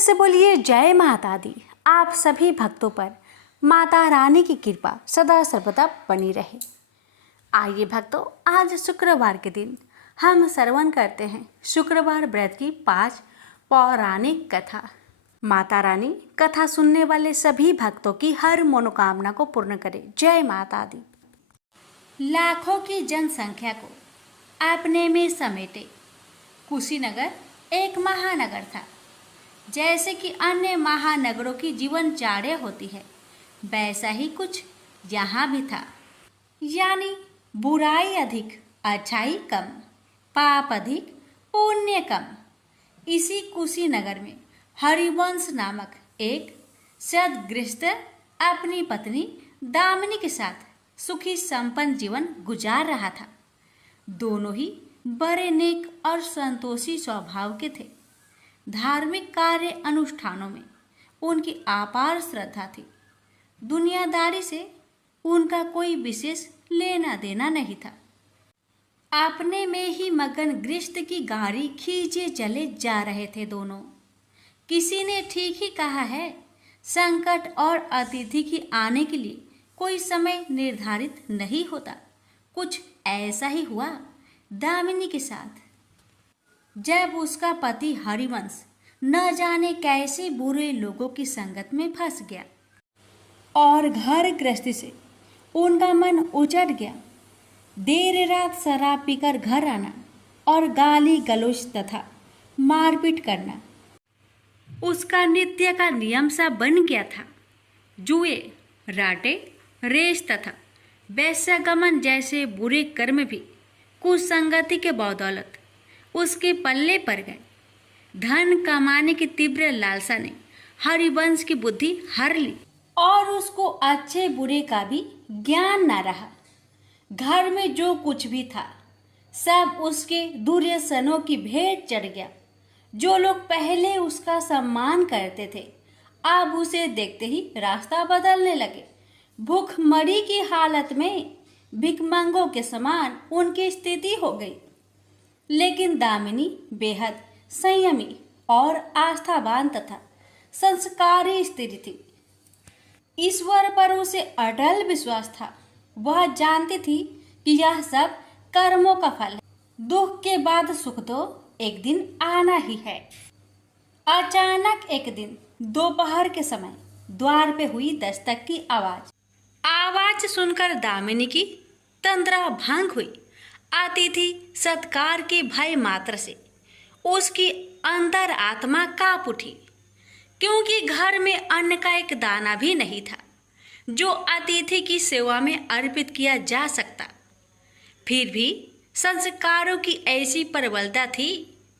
से बोलिए जय माता दी। आप सभी भक्तों पर माता रानी की कृपा सदा सर्वदा बनी रहे। आइए भक्तों, आज शुक्रवार के दिन हम श्रवण करते हैं शुक्रवार व्रत की 5 पौराणिक कथा। माता रानी कथा सुनने वाले सभी भक्तों की हर मनोकामना को पूर्ण करे। जय माता दी। लाखों की जनसंख्या को अपने में समेटे कुशीनगर एक महानगर था। जैसे कि अन्य महानगरों की जीवनचर्या होती है, वैसा ही कुछ यहाँ भी था। यानी बुराई अधिक, अच्छाई कम, पाप अधिक, पुण्य कम। इसी कुशीनगर में हरिवंश नामक एक सद्गृहस्थ अपनी पत्नी दामिनी के साथ सुखी संपन्न जीवन गुजार रहा था। दोनों ही बड़े नेक और संतोषी स्वभाव के थे। धार्मिक कार्य अनुष्ठानों में उनकी अपार श्रद्धा थी। दुनियादारी से उनका कोई विशेष लेना देना नहीं था। अपने में ही मगन गृहस्थ की गाड़ी खींचे चले जा रहे थे दोनों। किसी ने ठीक ही कहा है, संकट और अतिथि की आने के लिए कोई समय निर्धारित नहीं होता। कुछ ऐसा ही हुआ दामिनी के साथ। जब उसका पति हरिवंश न जाने कैसे बुरे लोगों की संगत में फंस गया और घर गृहस्थी से उनका मन उचट गया। देर रात शराब पीकर घर आना और गाली गलौज तथा मारपीट करना उसका नित्य का नियम सा बन गया था। जुए, राटे, रेस तथा वैश्यागमन जैसे बुरे कर्म भी कुसंगति के बदौलत उसके पल्ले पड़ गए। धन कमाने की तीव्र लालसा ने हरिवंश की बुद्धि हर ली और उसको अच्छे बुरे का भी ज्ञान न रहा। घर में जो कुछ भी था सब उसके दुर्व्यसनों की भेंट चढ़ गया। जो लोग पहले उसका सम्मान करते थे अब उसे देखते ही रास्ता बदलने लगे। भूखमरी की हालत में भिखमंगों के समान उनकी स्थिति हो गई। लेकिन दामिनी बेहद संयमी और आस्थावान तथा संस्कारी स्त्री थी। ईश्वर पर उसे अटल विश्वास था। वह जानती थी कि यह सब कर्मों का फल है। दुख के बाद सुख तो एक दिन आना ही है। अचानक एक दिन दोपहर के समय द्वार पे हुई दस्तक की आवाज सुनकर दामिनी की तंद्रा भंग हुई। अतिथि सत्कार के भय मात्र से उसकी अंतर आत्मा कांप उठी, क्योंकि घर में अन्न का एक दाना भी नहीं था जो अतिथि की सेवा में अर्पित किया जा सकता। फिर भी संस्कारों की ऐसी प्रबलता थी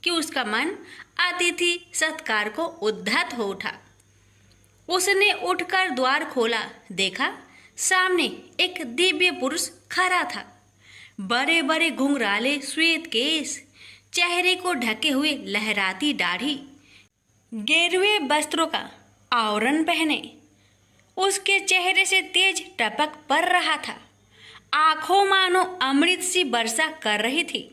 कि उसका मन अतिथि सत्कार को उद्धत हो उठा। उसने उठकर द्वार खोला, देखा सामने एक दिव्य पुरुष खड़ा था। बड़े बड़े घुंघराले श्वेत केश, चेहरे को ढके हुए लहराती दाढ़ी, गेरुए वस्त्रों का आवरण पहने उसके चेहरे से तेज टपक पड़ रहा था। आंखों मानो अमृत सी वर्षा कर रही थी।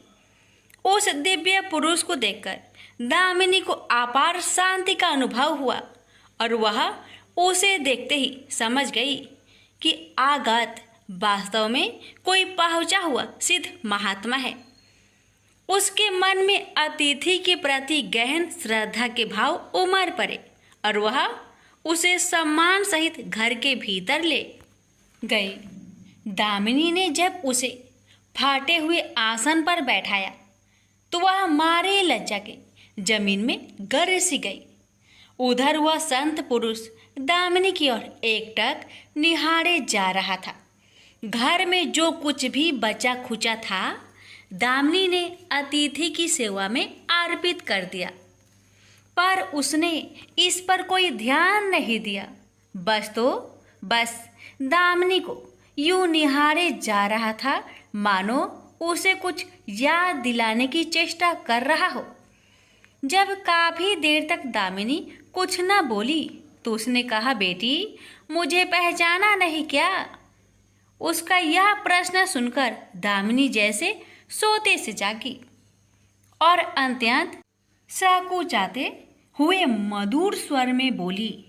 उस दिव्य पुरुष को देखकर दामिनी को अपार शांति का अनुभव हुआ और वह उसे देखते ही समझ गई कि आगत वास्तव में कोई पहुंचा हुआ सिद्ध महात्मा है। उसके मन में अतिथि के प्रति गहन श्रद्धा के भाव उमड़ पड़े और वह उसे सम्मान सहित घर के भीतर ले गई। दामिनी ने जब उसे फाटे हुए आसन पर बैठाया तो वह मारे लज्जा के जमीन में गिर सी गई। उधर वह संत पुरुष दामिनी की ओर एकटक निहारे जा रहा था। घर में जो कुछ भी बचा खुचा था दामिनी ने अतिथि की सेवा में अर्पित कर दिया, पर उसने इस पर कोई ध्यान नहीं दिया। बस दामिनी को यूं निहारे जा रहा था मानो उसे कुछ याद दिलाने की चेष्टा कर रहा हो। जब काफी देर तक दामिनी कुछ न बोली तो उसने कहा, बेटी मुझे पहचाना नहीं क्या? उसका यह प्रश्न सुनकर दामिनी जैसे सोते से जागी और अत्यंत संकुचाते हुए मधुर स्वर में बोली,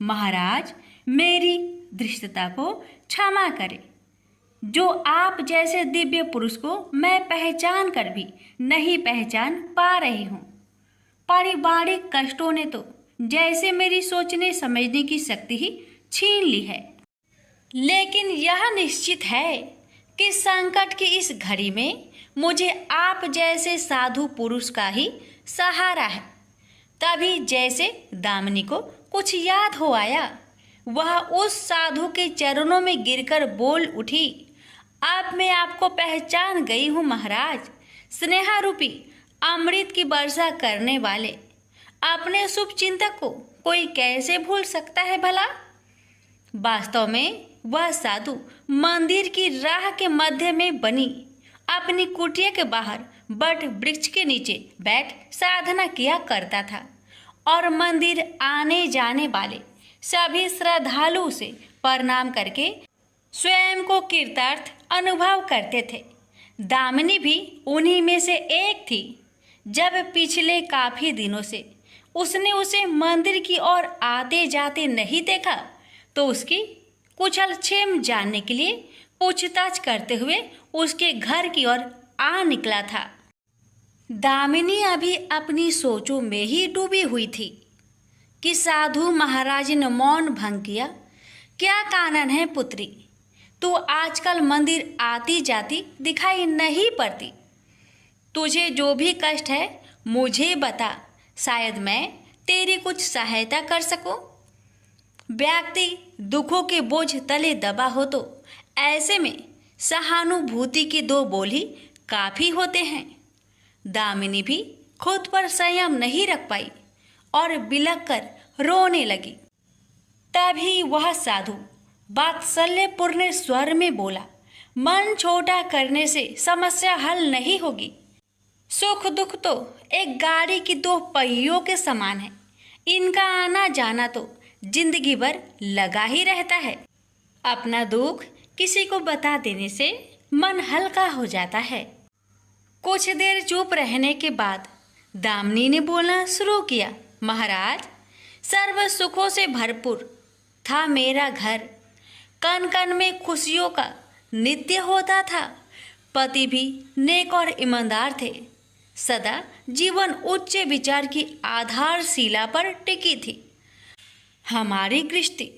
महाराज, मेरी धृष्टता को क्षमा करें। जो आप जैसे दिव्य पुरुष को मैं पहचान कर भी नहीं पहचान पा रही हूँ। पारिवारिक कष्टों ने तो जैसे मेरी सोचने समझने की शक्ति ही छीन ली है। लेकिन यह निश्चित है कि संकट की इस घड़ी में मुझे आप जैसे साधु पुरुष का ही सहारा है। तभी जैसे दामिनी को कुछ याद हो आया, वह उस साधु के चरणों में गिरकर बोल उठी, अब मैं आपको पहचान गई हूँ महाराज। स्नेहा रूपी अमृत की वर्षा करने वाले अपने शुभ चिंतक को कोई कैसे भूल सकता है भला। वास्तव में वह साधु मंदिर की राह के मध्य में बनी अपनी कुटिया के बाहर बट वृक्ष के नीचे बैठ साधना किया करता था और मंदिर आने जाने वाले सभी श्रद्धालु से प्रणाम करके स्वयं को कृतार्थ अनुभव करते थे। दामिनी भी उन्हीं में से एक थी। जब पिछले काफी दिनों से उसने उसे मंदिर की ओर आते जाते नहीं देखा तो उसकी कुशल क्षेम जानने के लिए पूछताछ करते हुए उसके घर की ओर आ निकला था। दामिनी अभी अपनी सोचों में ही डूबी हुई थी कि साधु महाराज ने मौन भंग किया। क्या कारण है पुत्री, तू आजकल मंदिर आती जाती दिखाई नहीं पड़ती। तुझे जो भी कष्ट है मुझे बता, शायद मैं तेरी कुछ सहायता कर सकूं। व्यक्ति दुखों के बोझ तले दबा हो तो ऐसे में सहानुभूति के दो बोल ही काफी होते हैं। दामिनी भी खुद पर संयम नहीं रख पाई और बिलख कर रोने लगी। तभी वह साधु वात्सल्यपूर्ण स्वर में बोला, मन छोटा करने से समस्या हल नहीं होगी। सुख दुख तो एक गाड़ी की दो पहियों के समान है, इनका आना जाना तो जिंदगी भर लगा ही रहता है। अपना दुख किसी को बता देने से मन हल्का हो जाता है। कुछ देर चुप रहने के बाद दामिनी ने बोलना शुरू किया, महाराज, सर्व सुखों से भरपूर था मेरा घर। कन कन में खुशियों का नित्य होता था। पति भी नेक और ईमानदार थे। सदा जीवन उच्च विचार की आधारशिला पर टिकी थी। हमारी गृहस्थी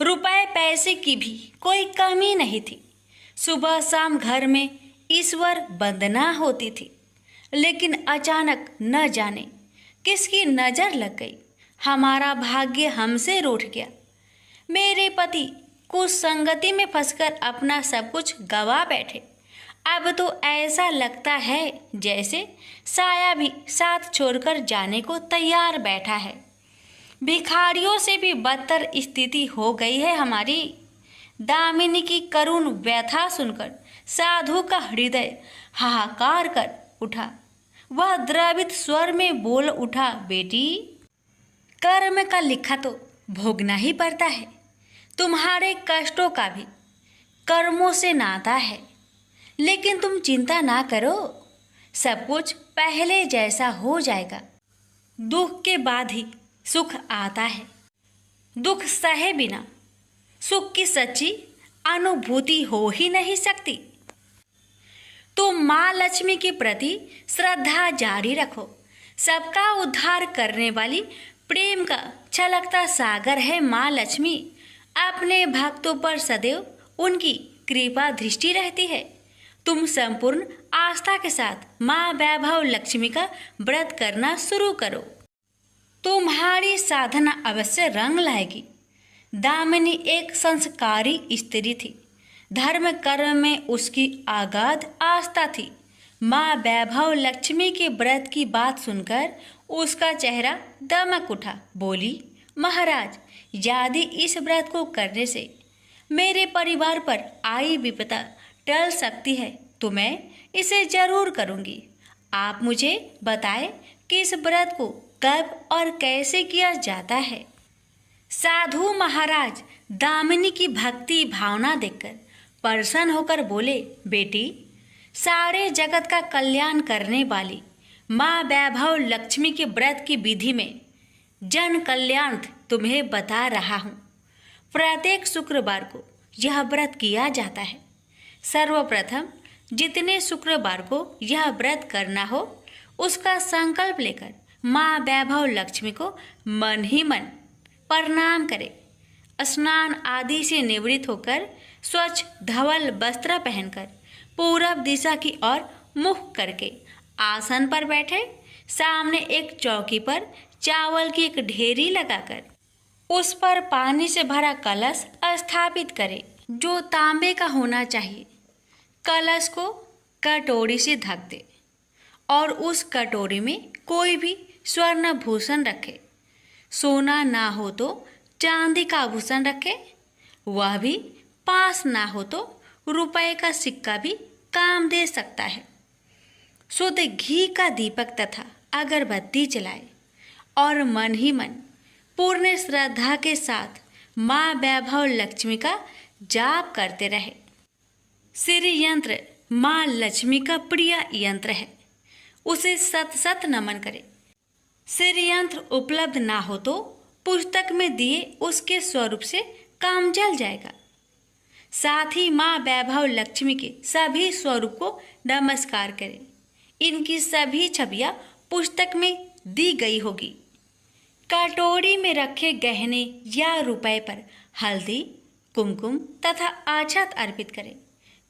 रुपए पैसे की भी कोई कमी नहीं थी। सुबह शाम घर में ईश्वर वंदना होती थी। लेकिन अचानक न जाने किसकी नजर लग गई, हमारा भाग्य हमसे रूठ गया। मेरे पति कुछ संगति में फंसकर अपना सब कुछ गवा बैठे। अब तो ऐसा लगता है जैसे साया भी साथ छोड़कर जाने को तैयार बैठा है। भिखारियों से भी बदतर स्थिति हो गई है हमारी। दामिनी की करुण व्यथा सुनकर साधु का हृदय हाहाकार कर उठा। वह द्रवित स्वर में बोल उठा, बेटी, कर्म का लिखा तो भोगना ही पड़ता है। तुम्हारे कष्टों का भी कर्मों से नाता है। लेकिन तुम चिंता ना करो, सब कुछ पहले जैसा हो जाएगा। दुख के बाद ही सुख आता है। दुख सहे बिना सुख की सच्ची अनुभूति हो ही नहीं सकती। तुम माँ लक्ष्मी के प्रति श्रद्धा जारी रखो। सबका उद्धार करने वाली प्रेम का छलकता सागर है माँ लक्ष्मी। अपने भक्तों पर सदैव उनकी कृपा दृष्टि रहती है। तुम संपूर्ण आस्था के साथ माँ वैभव लक्ष्मी का व्रत करना शुरू करो। तुम्हारी साधना अवश्य रंग लाएगी। दामिनी एक संस्कारी स्त्री थी। धर्म कर्म में उसकी अगाध आस्था थी। माँ वैभव लक्ष्मी के व्रत की बात सुनकर उसका चेहरा दमक उठा। बोली, महाराज, यदि इस व्रत को करने से मेरे परिवार पर आई विपदा टल सकती है तो मैं इसे जरूर करूँगी। आप मुझे बताएं कि इस व्रत को कब और कैसे किया जाता है। साधु महाराज दामिनी की भक्ति भावना देखकर प्रसन्न होकर बोले, बेटी, सारे जगत का कल्याण करने वाली माँ वैभव लक्ष्मी के व्रत की विधि में जन कल्याण तुम्हें बता रहा हूँ। प्रत्येक शुक्रवार को यह व्रत किया जाता है। सर्वप्रथम जितने शुक्रवार को यह व्रत करना हो उसका संकल्प लेकर माँ वैभव लक्ष्मी को मन ही मन प्रणाम करें। स्नान आदि से निवृत्त होकर स्वच्छ धवल वस्त्र पहनकर पूरब दिशा की ओर मुख करके आसन पर बैठे। सामने एक चौकी पर चावल की एक ढेरी लगाकर उस पर पानी से भरा कलश स्थापित करें, जो तांबे का होना चाहिए। कलश को कटोरी से ढक दे और उस कटोरी में कोई भी स्वर्ण भूषण रखे। सोना ना हो तो चांदी का आभूषण रखे, वह भी पास ना हो तो रुपए का सिक्का भी काम दे सकता है। शुद्ध घी का दीपक तथा अगरबत्ती जलाए और मन ही मन पूर्ण श्रद्धा के साथ माँ वैभव लक्ष्मी का जाप करते रहे। श्री यंत्र माँ लक्ष्मी का प्रिय यंत्र है, उसे सत सत नमन करें। श्री यंत्र उपलब्ध ना हो तो पुस्तक में दिए उसके स्वरूप से काम चल जाएगा। साथ ही माँ वैभव लक्ष्मी के सभी स्वरूप को नमस्कार करें। इनकी सभी छवियां पुस्तक में दी गई होगी। कटोरी में रखे गहने या रुपए पर हल्दी, कुमकुम तथा अक्षत अर्पित करें।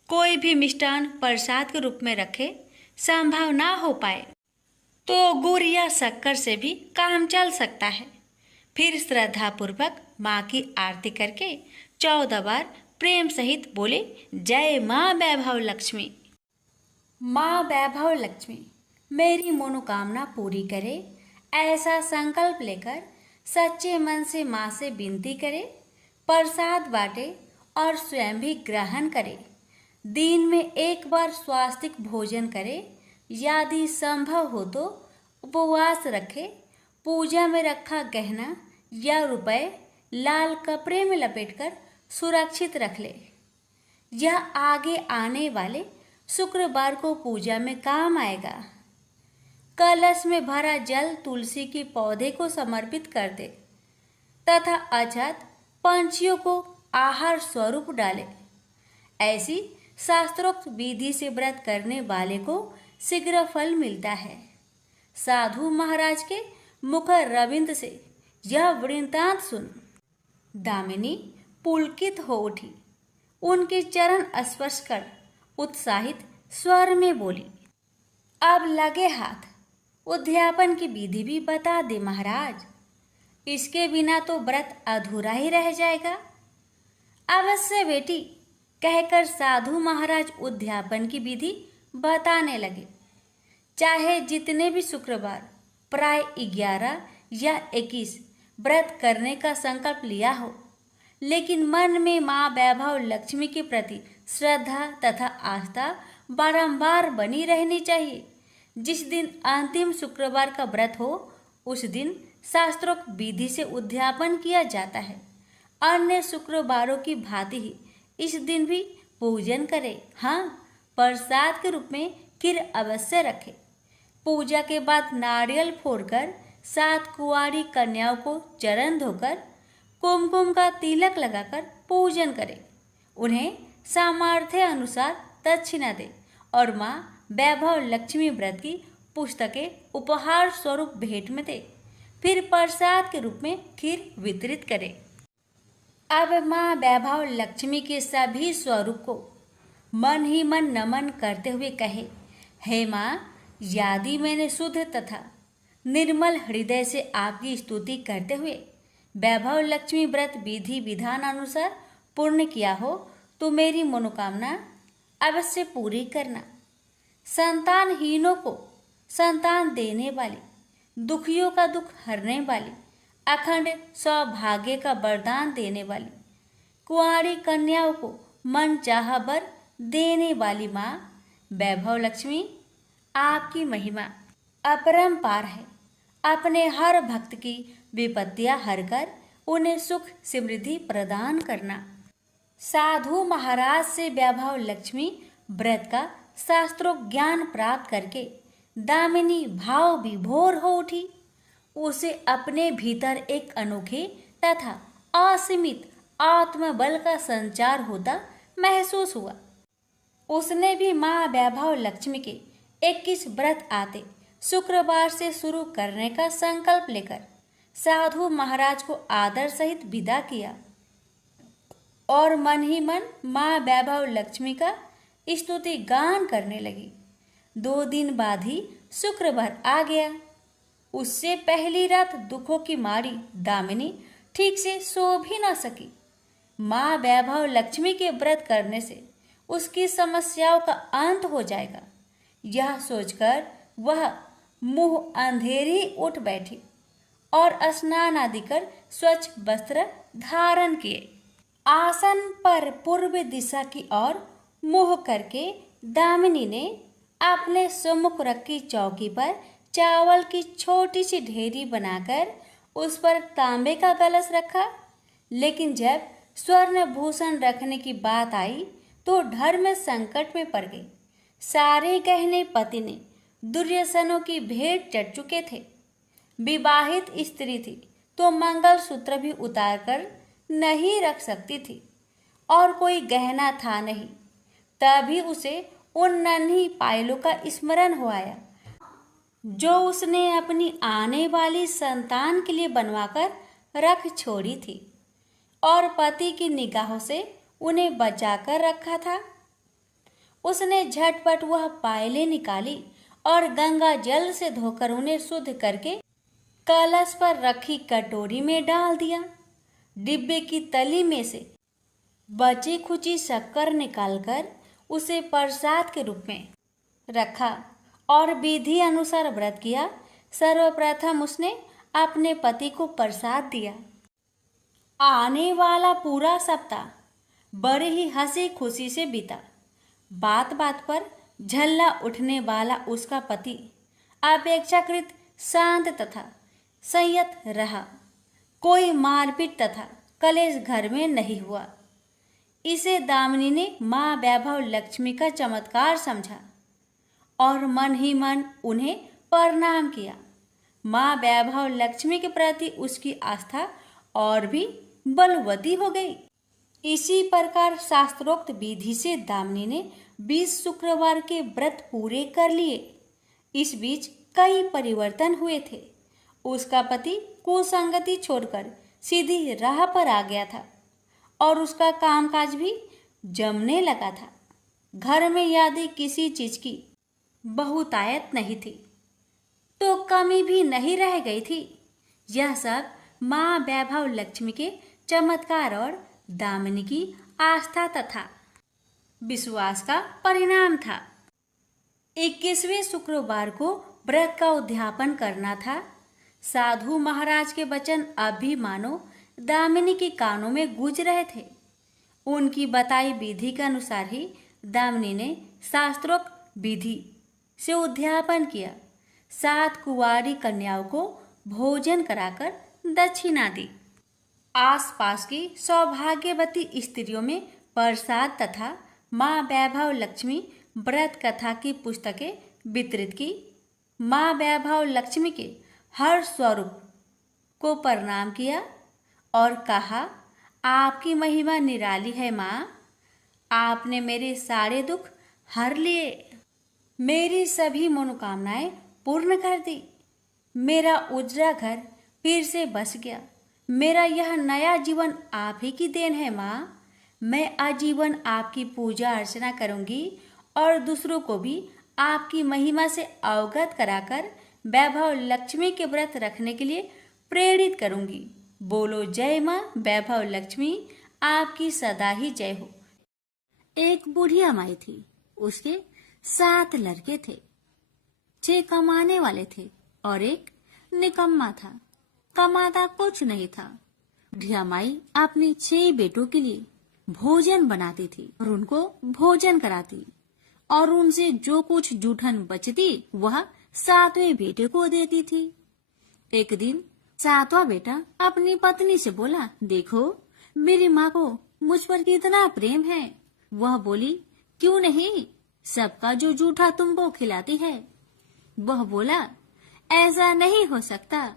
कोई भी मिष्टान प्रसाद के रूप में रखे संभव ना हो पाए तो गुड़ या शक्कर से भी काम चल सकता है। फिर श्रद्धापूर्वक माँ की आरती करके 14 बार प्रेम सहित बोले, जय माँ वैभव लक्ष्मी। माँ वैभव लक्ष्मी मेरी मनोकामना पूरी करे, ऐसा संकल्प लेकर सच्चे मन से माँ से विनती करे। प्रसाद बांटे और स्वयं भी ग्रहण करे। दिन में एक बार स्वास्तिक भोजन करे। यदि संभव हो तो उपवास रखे। पूजा में रखा गहना या रुपए लाल कपड़े में लपेटकर सुरक्षित रख ले। यह आगे आने वाले शुक्रवार को पूजा में काम आएगा। कलश में भरा जल तुलसी के पौधे को समर्पित कर दे तथा अक्षत पंछियों को आहार स्वरूप डाले। ऐसी शास्त्रोक्त विधि से व्रत करने वाले को शीघ्र फल मिलता है। साधु महाराज के मुख रविंद्र से यह वृत्तांत सुन दामिनी पुलकित हो उठी। उनके चरण स्पर्श कर उत्साहित स्वर में बोली, अब लगे हाथ उद्यापन की विधि भी बता दे महाराज। इसके बिना तो व्रत अधूरा ही रह जाएगा। अवश्य बेटी, कहकर साधु महाराज उद्यापन की विधि बताने लगे। चाहे जितने भी शुक्रवार प्राय 11 या 21 व्रत करने का संकल्प लिया हो, लेकिन मन में माँ वैभव लक्ष्मी के प्रति श्रद्धा तथा आस्था बारंबार बनी रहनी चाहिए। जिस दिन अंतिम शुक्रवार का व्रत हो उस दिन शास्त्रोक्त विधि से उद्यापन किया जाता है। अन्य शुक्रवारों की भांति ही इस दिन भी पूजन करें। हाँ, प्रसाद के रूप में खीर अवश्य रखें। पूजा के बाद नारियल फोड़कर 7 कुंवारी कन्याओं को चरण धोकर कुमकुम का तिलक लगाकर पूजन करें। उन्हें सामर्थ्य अनुसार दक्षिणा दे और माँ वैभव लक्ष्मी व्रत की पुस्तकें उपहार स्वरूप भेंट में दे। फिर प्रसाद के रूप में खीर वितरित करें। अब माँ वैभव लक्ष्मी के सभी स्वरूप को मन ही मन नमन करते हुए कहे, हे माँ, यदि मैंने शुद्ध तथा निर्मल हृदय से आपकी स्तुति करते हुए वैभव लक्ष्मी व्रत विधि विधान अनुसार पूर्ण किया हो तो मेरी मनोकामना अवश्य पूरी करना। संतानहीनों को संतान देने वाली, दुखियों का दुख हरने वाली, अखंड सौभाग्य का वरदान देने वाली, कुंवारी कन्याओं को मन चाहा वर देने वाली माँ वैभव लक्ष्मी, आपकी महिमा अपरंपार है। अपने हर भक्त की विपत्तियां हरकर उन्हें सुख समृद्धि प्रदान करना। साधु महाराज से वैभव लक्ष्मी व्रत का शास्त्रों ज्ञान प्राप्त करके दामिनी भाव विभोर हो उठी। उसे अपने भीतर एक अनोखे तथा असीमित आत्मबल का संचार होता महसूस हुआ। उसने भी माँ वैभव लक्ष्मी के 21 व्रत आते शुक्रवार से शुरू करने का संकल्प लेकर साधु महाराज को आदर सहित विदा किया और मन ही मन माँ वैभव लक्ष्मी का स्तुति गान करने लगी। 2 दिन बाद ही शुक्रवार आ गया। उससे पहली रात दुखों की मारी दामिनी ठीक से सो भी न सकी। माँ वैभव लक्ष्मी के व्रत करने से उसकी समस्याओं का अंत हो जाएगा, यह सोचकर वह मुंह अंधेरी उठ बैठी और स्नान आदि कर स्वच्छ वस्त्र धारण किए। आसन पर पूर्व दिशा की ओर मुंह करके दामिनी ने अपने सम्मुख रखी चौकी पर चावल की छोटी सी ढेरी बनाकर उस पर तांबे का कलश रखा। लेकिन जब स्वर्ण भूषण रखने की बात आई तो धर्म संकट में पड़ गई। सारे गहने पति ने दुर्योधनों की भेंट चढ़ चुके थे। विवाहित स्त्री थी तो मंगलसूत्र भी उतार कर नहीं रख सकती थी और कोई गहना था नहीं। तभी उसे उन नन्ही पायलों का स्मरण हो आया जो उसने अपनी आने वाली संतान के लिए बनवाकर रख छोड़ी थी और पति की निगाहों से उन्हें बचाकर रखा था। उसने झटपट वह पायलें निकाली और गंगा जल से धोकर उन्हें शुद्ध करके कलश पर रखी कटोरी में डाल दिया। डिब्बे की तली में से बची खुची शक्कर निकालकर उसे प्रसाद के रूप में रखा और विधि अनुसार व्रत किया। सर्वप्रथम उसने अपने पति को प्रसाद दिया। आने वाला पूरा सप्ताह बड़े ही हंसी खुशी से बीता। बात बात पर झल्ला उठने वाला उसका पति अपेक्षाकृत शांत तथा संयत रहा। कोई मारपीट तथा कलेश घर में नहीं हुआ। इसे दामिनी ने माँ वैभव लक्ष्मी का चमत्कार समझा और मन ही मन उन्हें प्रणाम किया। माँ वैभव लक्ष्मी के प्रति उसकी आस्था और भी बलवती हो गई। इसी प्रकार शास्त्रोक्त विधि से दामिनी ने 20 शुक्रवार के व्रत पूरे कर लिए। इस बीच कई परिवर्तन हुए थे। उसका पति कुसंगति छोड़कर सीधी राह पर आ गया था और उसका कामकाज भी जमने लगा था। घर में यदि किसी चीज की बहुतायत नहीं थी तो कमी भी नहीं रह गई थी। यह सब माँ वैभव लक्ष्मी के चमत्कार और दामिनी की आस्था तथा विश्वास का परिणाम था। 21वें शुक्रवार को व्रत का उद्यापन करना था। साधु महाराज के वचन अब भी मानो दामिनी के कानों में गूंज रहे थे। उनकी बताई विधि के अनुसार ही दामिनी ने शास्त्रोक्त विधि से उद्यापन किया। 7 कुंवारी कन्याओं को भोजन कराकर दक्षिणा दी। आसपास की सौभाग्यवती स्त्रियों में प्रसाद तथा माँ वैभव लक्ष्मी व्रत कथा की पुस्तकें वितरित की। माँ वैभव लक्ष्मी के हर स्वरूप को प्रणाम किया और कहा, आपकी महिमा निराली है माँ। आपने मेरे सारे दुख हर लिए, मेरी सभी मनोकामनाएं पूर्ण कर दी। मेरा उजड़ा घर फिर से बस गया। मेरा यह नया जीवन आप ही की देन है माँ। मैं आजीवन आपकी पूजा अर्चना करूंगी और दूसरों को भी आपकी महिमा से अवगत कराकर वैभव लक्ष्मी के व्रत रखने के लिए प्रेरित करूंगी। बोलो जय माँ वैभव लक्ष्मी, आपकी सदा ही जय हो। एक बुढ़िया माई थी। उसके 7 लड़के थे। 6 कमाने वाले थे और एक निकम्मा था, कमाता कुछ नहीं था। बुढ़िया माई अपने 6 बेटों के लिए भोजन बनाती थी और उनको भोजन कराती और उनसे जो कुछ जूठन बचती वह 7वें बेटे को देती थी। एक दिन 7वां बेटा अपनी पत्नी से बोला, देखो मेरी माँ को मुझ पर कितना प्रेम है। वह बोली, क्यों नहीं, सबका जो जूठा तुमको खिलाती है। वह बोला, ऐसा नहीं हो सकता।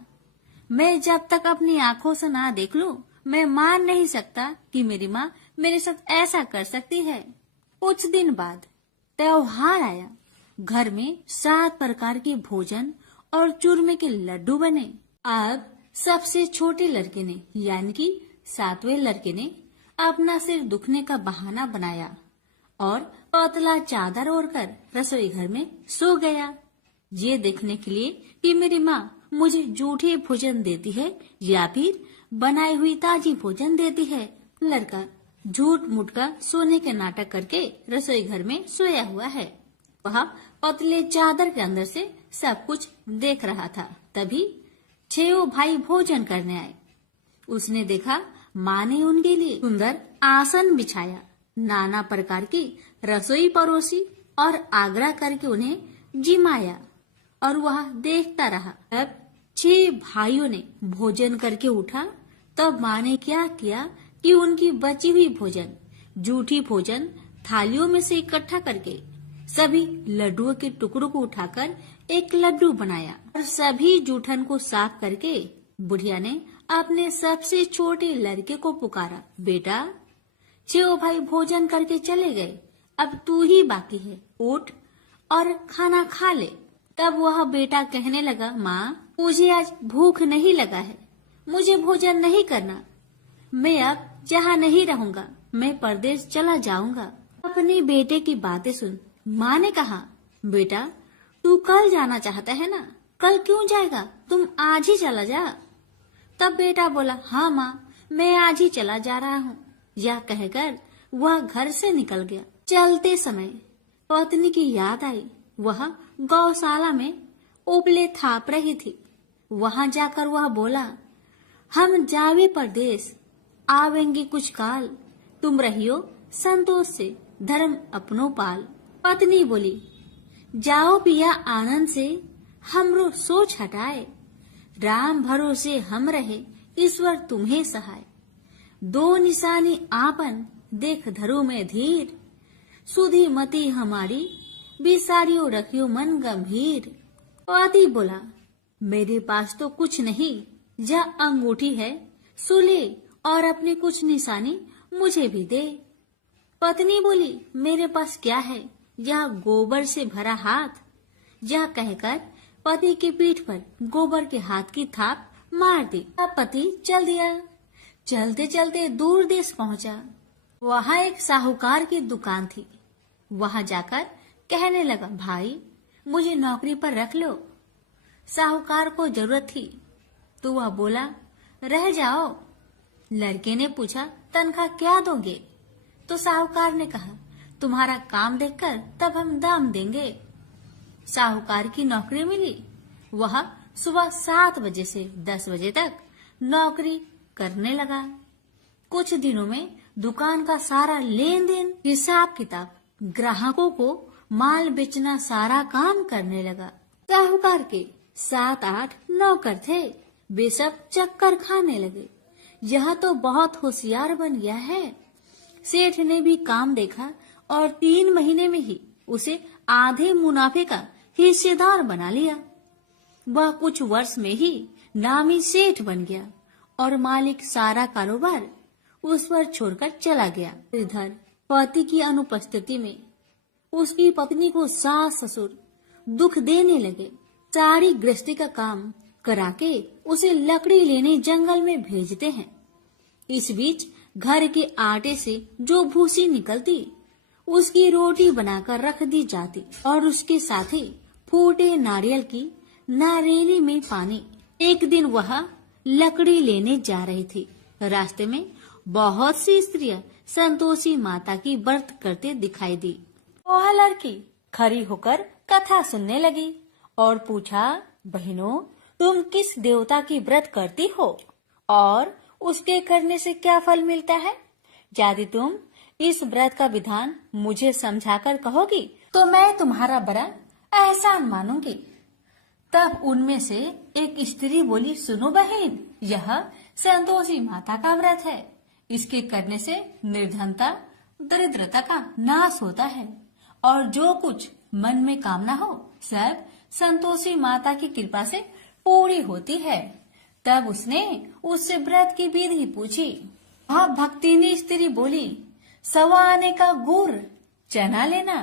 मैं जब तक अपनी आंखों से ना देख लूं, मैं मान नहीं सकता कि मेरी माँ मेरे साथ ऐसा कर सकती है। कुछ दिन बाद त्योहार आया। घर में 7 प्रकार के भोजन और चूरमे के लड्डू बने। अब सबसे छोटे लड़के ने, यानी कि 7वें लड़के ने, अपना सिर दुखने का बहाना बनाया और पतला चादर ओढ़कर रसोई घर में सो गया, ये देखने के लिए कि मेरी माँ मुझे जूठे भोजन देती है या फिर बनाई हुई ताजी भोजन देती है। लड़का झूठ मूठ का सोने के नाटक करके रसोई घर में सोया हुआ है। वह पतले चादर के अंदर से सब कुछ देख रहा था। तभी 6 भाई भोजन करने आए। उसने देखा माँ ने उनके लिए सुंदर आसन बिछाया, नाना प्रकार की रसोई परोसी और आग्रह करके उन्हें जिमाया और वह देखता रहा। अब 6 भाइयों ने भोजन करके उठा। तब माँ ने क्या किया कि उनकी बची हुई भोजन, जूठी भोजन थालियों में से इकट्ठा करके सभी लड्डुओं के टुकड़ों को उठाकर एक लड्डू बनाया और सभी जूठन को साफ करके बुढ़िया ने अपने सबसे छोटे लड़के को पुकारा, बेटा 6 भाई भोजन करके चले गए, अब तू ही बाकी है, उठ और खाना खा ले। तब वह बेटा कहने लगा, माँ मुझे आज भूख नहीं लगा है, मुझे भोजन नहीं करना, मैं अब जहाँ नहीं रहूंगा, मैं परदेश चला जाऊंगा। अपने बेटे की बातें सुन माँ ने कहा, बेटा तू कल जाना चाहता है ना, कल क्यों जाएगा, तुम आज ही चला जा। तब बेटा बोला, हाँ माँ मैं आज ही चला जा रहा हूँ। यह कहकर वह घर से निकल गया। चलते समय पत्नी की याद आई। वह गौशाला में उपले थाप रही थी। वहां जाकर वह बोला, हम जावे परदेश, आवेंगे कुछ काल, तुम रहियो संतोष से, धर्म अपनो पाल। पत्नी बोली, जाओ पिया आनंद से, हमरो सोच हटाए, राम भरोसे हम रहे, ईश्वर तुम्हें सहाय। 2 निशानी आपन, देख धरो में धीर, सुधी मती हमारी, बिसारियो रखियो मन गंभीर। पति बोला, मेरे पास तो कुछ नहीं, यह अंगूठी है, सुले और अपने कुछ निशानी मुझे भी दे। पत्नी बोली, मेरे पास क्या है, यह गोबर से भरा हाथ। यह कहकर पति की पीठ पर गोबर के हाथ की थाप मार दी। अब पति चल दिया। चलते चलते दूर देश पहुंचा। वहां एक साहूकार की दुकान थी। वहां जाकर कहने लगा, भाई मुझे नौकरी पर रख लो। साहूकार को जरूरत थी तो वह बोला, रह जाओ। लड़के ने पूछा, तनख्वाह क्या दोगे? तो साहूकार ने कहा, तुम्हारा काम देखकर तब हम दाम देंगे। साहूकार की नौकरी मिली। वह सुबह 7 बजे से 10 बजे तक नौकरी करने लगा। कुछ दिनों में दुकान का सारा लेन देन, हिसाब किताब, ग्राहकों को माल बेचना, सारा काम करने लगा। साहूकार के 7-8 नौकर थे। वे सब चक्कर खाने लगे। यह तो बहुत होशियार बन गया है। सेठ ने भी काम देखा और 3 महीने में ही उसे आधे मुनाफे का हिस्सेदार बना लिया। वह कुछ वर्ष में ही नामी सेठ बन गया और मालिक सारा कारोबार उस पर छोड़कर चला गया। इधर पति की अनुपस्थिति में उसकी पत्नी को सास ससुर दुख देने लगे। सारी गृहस्थी का काम करा के उसे लकड़ी लेने जंगल में भेजते हैं। इस बीच घर के आटे से जो भूसी निकलती उसकी रोटी बनाकर रख दी जाती और उसके साथ ही फूटे नारियल की नारेली में पानी। एक दिन वह लकड़ी लेने जा रही थी। रास्ते में बहुत सी स्त्रियां संतोषी माता की व्रत करते दिखाई दी। वह लड़की खड़ी होकर कथा सुनने लगी और पूछा, बहनों तुम किस देवता की व्रत करती हो और उसके करने से क्या फल मिलता है? यदि तुम इस व्रत का विधान मुझे समझाकर कहोगी तो मैं तुम्हारा बड़ा एहसान मानूंगी। तब उनमें से एक स्त्री बोली, सुनो बहन, यह संतोषी माता का व्रत है। इसके करने से निर्धनता, दरिद्रता का नाश होता है और जो कुछ मन में कामना हो सब संतोषी माता की कृपा से पूरी होती है। तब उसने उससे व्रत की विधि पूछी। वह भक्तिनी स्त्री बोली, 1.25 आने का गुड़ चना लेना,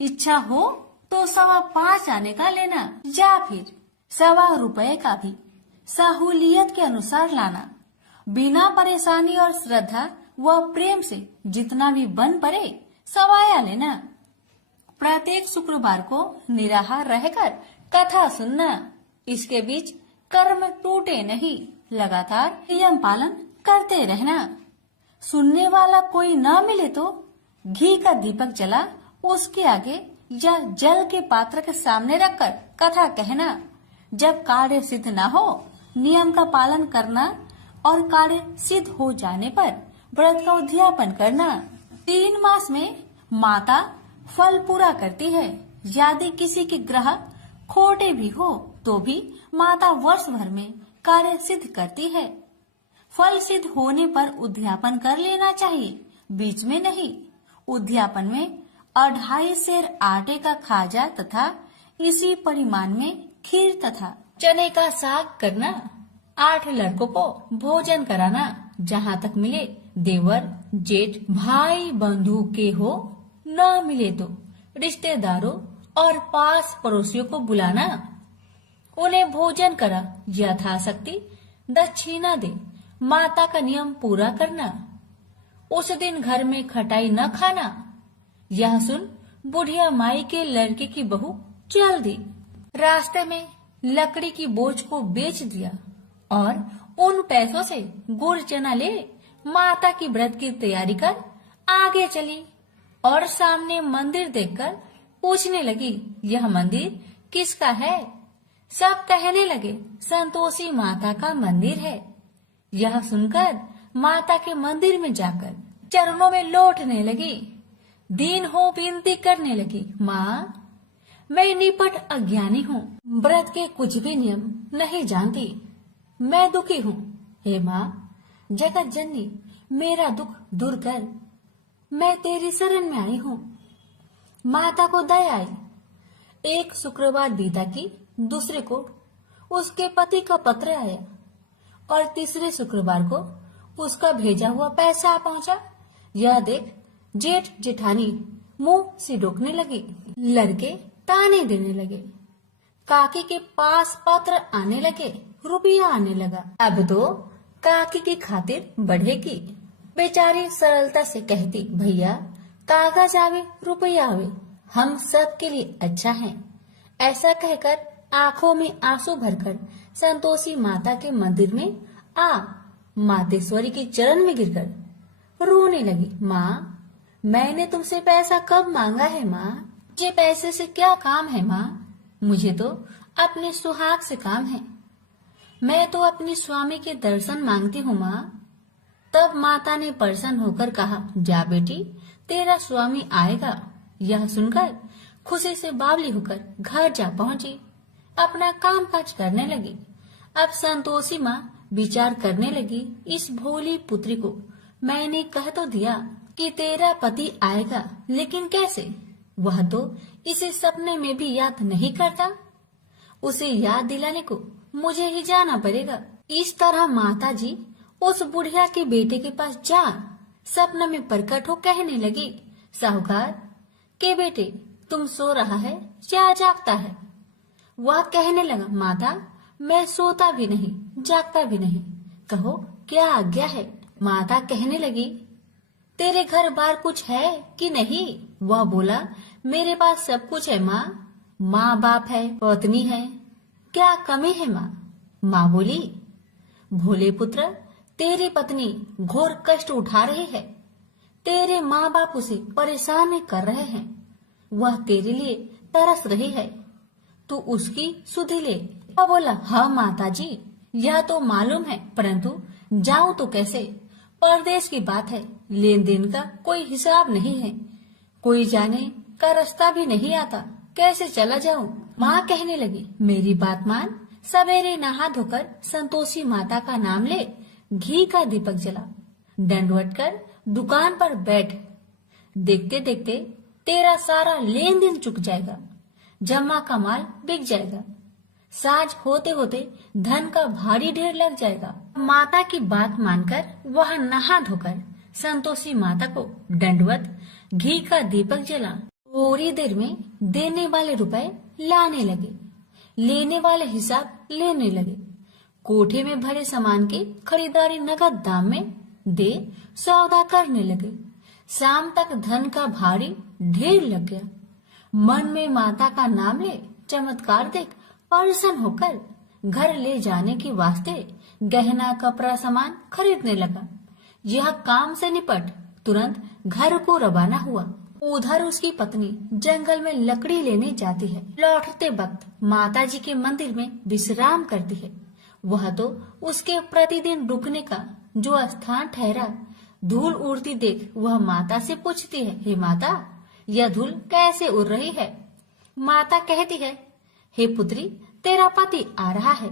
इच्छा हो तो 5.25 आने का लेना, या फिर 1.25 रुपए का भी सहूलियत के अनुसार लाना। बिना परेशानी और श्रद्धा व प्रेम से जितना भी बन पड़े सवाया लेना। प्रत्येक शुक्रवार को निराहार रहकर कथा सुनना। इसके बीच कर्म टूटे नहीं, लगातार नियम पालन करते रहना। सुनने वाला कोई न मिले तो घी का दीपक जला उसके आगे या जल के पात्र के सामने रखकर कथा कहना। जब कार्य सिद्ध न हो नियम का पालन करना और कार्य सिद्ध हो जाने पर व्रत का उद्यापन करना। 3 मास में माता फल पूरा करती है। यदि किसी के ग्रह खोटे भी हो तो भी माता वर्ष भर में कार्य सिद्ध करती है। फल सिद्ध होने पर उद्यापन कर लेना चाहिए, बीच में नहीं। उद्यापन में 2.5 सेर आटे का खाजा तथा इसी परिमाण में खीर तथा चने का साग करना। 8 लड़कों को भोजन कराना। जहाँ तक मिले देवर जेठ भाई बंधु के हो, न मिले तो रिश्तेदारों और पास पड़ोसियों को बुलाना। उन्हें भोजन करा, यथाशक्ति दक्षिणा दे। माता का नियम पूरा करना। उस दिन घर में खटाई न खाना। यह सुन बुढ़िया माई के लड़के की बहू चल दी। रास्ते में लकड़ी की बोझ को बेच दिया और उन पैसों से गुड़ चना ले माता की व्रत की तैयारी कर आगे चली और सामने मंदिर देखकर पूछने लगी, यह मंदिर किसका है? सब कहने लगे, संतोषी माता का मंदिर है। यह सुनकर माता के मंदिर में जाकर चरणों में लौटने लगी। दीन हो विनती करने लगी, माँ मैं निपट अज्ञानी हूँ, व्रत के कुछ भी नियम नहीं जानती, मैं दुखी हूँ। हे माँ जगत जननी मेरा दुख दूर कर, मैं तेरी शरण में आई हूँ। माता को दया आई। एक शुक्रवार बीता की दूसरे को उसके पति का पत्र आया और तीसरे शुक्रवार को उसका भेजा हुआ पैसा आ पहुंचा। यह देख जेठ जेठानी मुंह से रोकने लगी। लड़के ताने देने लगे। काकी के पास पत्र आने लगे, रुपया आने लगा। अब तो काकी की खातिर बढ़ेगी। बेचारी सरलता से कहती, भैया कागज आवे रुपया आवे, हम सब के लिए अच्छा है। ऐसा कहकर आंखों में आंसू भरकर संतोषी माता के मंदिर में आ मातेश्वरी के चरण में गिरकर रोने लगी। माँ मैंने तुमसे पैसा कब मांगा है माँ? मुझे पैसे से क्या काम है माँ? मुझे तो अपने सुहाग से काम है। मैं तो अपने स्वामी के दर्शन मांगती हूँ माँ। तब माता ने प्रसन्न होकर कहा, जा बेटी तेरा स्वामी आएगा। यह सुनकर खुशी से बावली होकर घर जा पहुंची, अपना काम काज करने लगी। अब संतोषी माँ विचार करने लगी, इस भोली पुत्री को मैंने कह तो दिया कि तेरा पति आएगा, लेकिन कैसे? वह तो इसे सपने में भी याद नहीं करता। उसे याद दिलाने को मुझे ही जाना पड़ेगा। इस तरह माता जी उस बुढ़िया के बेटे के पास जा सपना में प्रकट हो कहने लगी, साहूकार के बेटे तुम सो रहा है या जागता है? वह कहने लगा, माता मैं सोता भी नहीं जागता भी नहीं, कहो क्या आज्ञा है? माता कहने लगी, तेरे घर बार कुछ है कि नहीं? वह बोला, मेरे पास सब कुछ है माँ, माँ बाप है, पत्नी है, क्या कमी है माँ? माँ बोली, भोले पुत्र तेरी पत्नी घोर कष्ट उठा रही है, तेरे माँ बाप उसे परेशान कर रहे हैं, वह तेरे लिए तरस रही है, तू उसकी सुधि ले। वह बोला, हाँ माता जी यह तो मालूम है, परंतु जाऊं तो कैसे? परदेश की बात है, लेन देन का कोई हिसाब नहीं है, कोई जाने का रास्ता भी नहीं आता, कैसे चला जाऊं? माँ कहने लगी, मेरी बात मान, सवेरे नहा धोकर संतोषी माता का नाम ले, घी का दीपक जला, दंडवत कर दुकान पर बैठ, देखते देखते तेरा सारा लेन देन चुक जाएगा। जमा का माल बिक जाएगा। साज होते होते धन का भारी ढेर लग जाएगा। माता की बात मानकर वह नहा धोकर संतोषी माता को दंडवत घी का दीपक जला। थोड़ी देर में देने वाले रुपए लाने लगे, लेने वाले हिसाब लेने लगे। कोठे में भरे सामान की खरीदारी नगद दाम में दे सौदा करने लगे। शाम तक धन का भारी ढेर लग गया। मन में माता का नाम ले चमत्कार देख प्रसन्न होकर घर ले जाने के वास्ते गहना कपड़ा सामान खरीदने लगा। यह काम से निपट तुरंत घर को रवाना हुआ। उधर उसकी पत्नी जंगल में लकड़ी लेने जाती है। लौटते वक्त माताजी के मंदिर में विश्राम करती है। वह तो उसके प्रतिदिन रुकने का जो स्थान ठहरा। धूल उड़ती देख वह माता से पूछती है, हे माता, यह धूल कैसे उड़ रही है? माता कहती है, हे पुत्री, तेरा पति आ रहा है।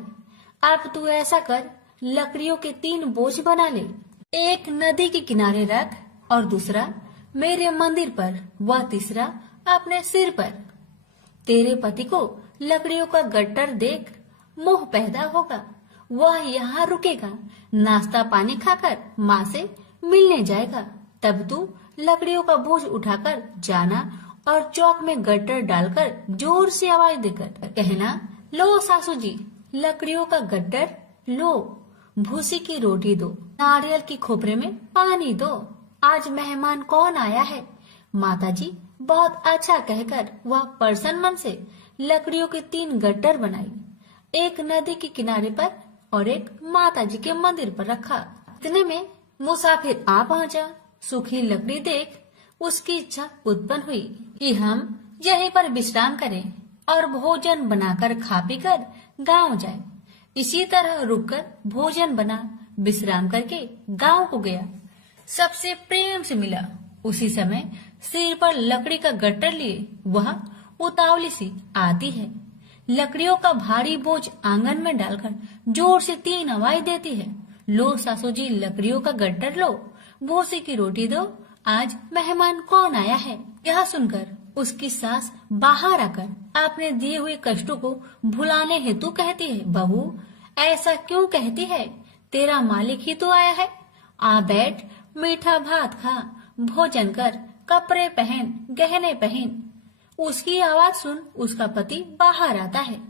अब तू ऐसा कर, लकड़ियों के 3 बोझ बना ले। एक नदी के किनारे रख और दूसरा मेरे मंदिर पर, वह तीसरा अपने सिर पर। तेरे पति को लकड़ियों का गट्टर देख मोह पैदा होगा। वह यहाँ रुकेगा, नाश्ता पानी खाकर माँ से मिलने जाएगा। तब तू लकड़ियों का बोझ उठाकर जाना और चौक में गट्टर डालकर जोर से आवाज देकर कहना, लो सासू जी, लकड़ियों का गट्टर लो, भूसी की रोटी दो, नारियल की खोपरे में पानी दो। आज मेहमान कौन आया है? माताजी बहुत अच्छा कहकर वह प्रसन्न मन से लकड़ियों के 3 गट्टर बनाई। एक नदी के किनारे पर और एक माताजी के मंदिर पर रखा। इतने में मुसाफिर आ पहुंचा। सूखी लकड़ी देख उसकी इच्छा उत्पन्न हुई कि हम यहीं पर विश्राम करें और भोजन बनाकर खा पी कर गाँव जाए। इसी तरह रुककर भोजन बना, विश्राम करके गाँव को गया। सबसे प्रेम से मिला। उसी समय सिर पर लकड़ी का गट्टर लिए वह उतावली सी आती है। लकड़ियों का भारी बोझ आंगन में डालकर जोर से 3 आवाज देती है, लो सासू जी, लकड़ियों का गट्टर लो, भूसी की रोटी दो, आज मेहमान कौन आया है? यह सुनकर उसकी सास बाहर आकर अपने दिए हुए कष्टों को भुलाने हेतु कहती है, बहू ऐसा क्यों कहती है? तेरा मालिक ही तो आया है। आ बैठ, मीठा भात खा, भोजन कर, कपड़े पहन, गहने पहन। उसकी आवाज सुन उसका पति बाहर आता है।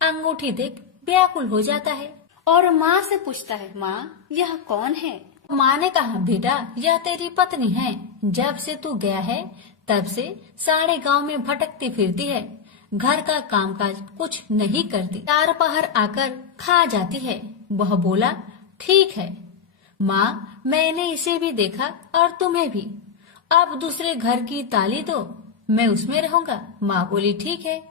अंगूठी देख व्याकुल हो जाता है और माँ से पूछता है, माँ यह कौन है? माँ ने कहा, बेटा यह तेरी पत्नी है। जब से तू गया है तब से सारे गांव में भटकती फिरती है। घर का कामकाज कुछ नहीं करती, 4 पहर आकर खा जाती है। वह बोला, ठीक है माँ, मैंने इसे भी देखा और तुम्हें भी। अब दूसरे घर की ताली दो, मैं उसमें रहूंगा। माँ बोली, ठीक है,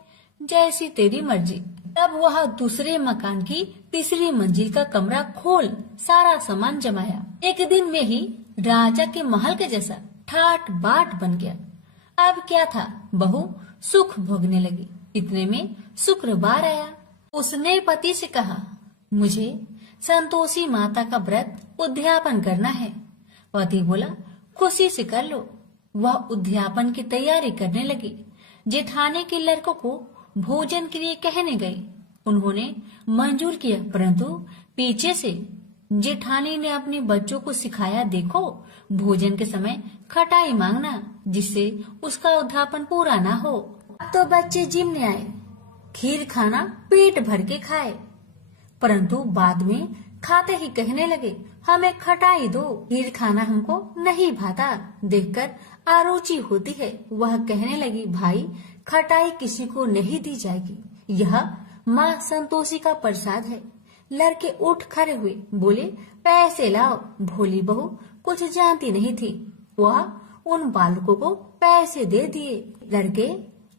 जैसी तेरी मर्जी। तब वह दूसरे मकान की तीसरी मंजिल का कमरा खोल सारा सामान जमाया। एक दिन में ही राजा के महल के जैसा ठाट बाट बन गया। अब क्या था, बहू सुख भोगने लगी। इतने में शुक्रवार आया। उसने पति से कहा, मुझे संतोषी माता का व्रत उद्यापन करना है। पति बोला, खुशी से कर लो। वह उद्यापन की तैयारी करने लगी। जेठानी के लड़कों को भोजन के लिए कहने गई। उन्होंने मंजूर किया, परंतु पीछे से जेठानी ने अपने बच्चों को सिखाया, देखो भोजन के समय खटाई मांगना, जिससे उसका उद्यापन पूरा ना हो। अब तो बच्चे जिमने आए, खीर खाना पेट भर के खाए, परंतु बाद में खाते ही कहने लगे, हमें खटाई दो, खीर खाना हमको नहीं भाता, देखकर आरुचि होती है। वह कहने लगी, भाई खटाई किसी को नहीं दी जाएगी, यह माँ संतोषी का प्रसाद है। लड़के उठ खड़े हुए, बोले, पैसे लाओ। भोली बहू कुछ जानती नहीं थी, वह उन बालकों को पैसे दे दिए। लड़के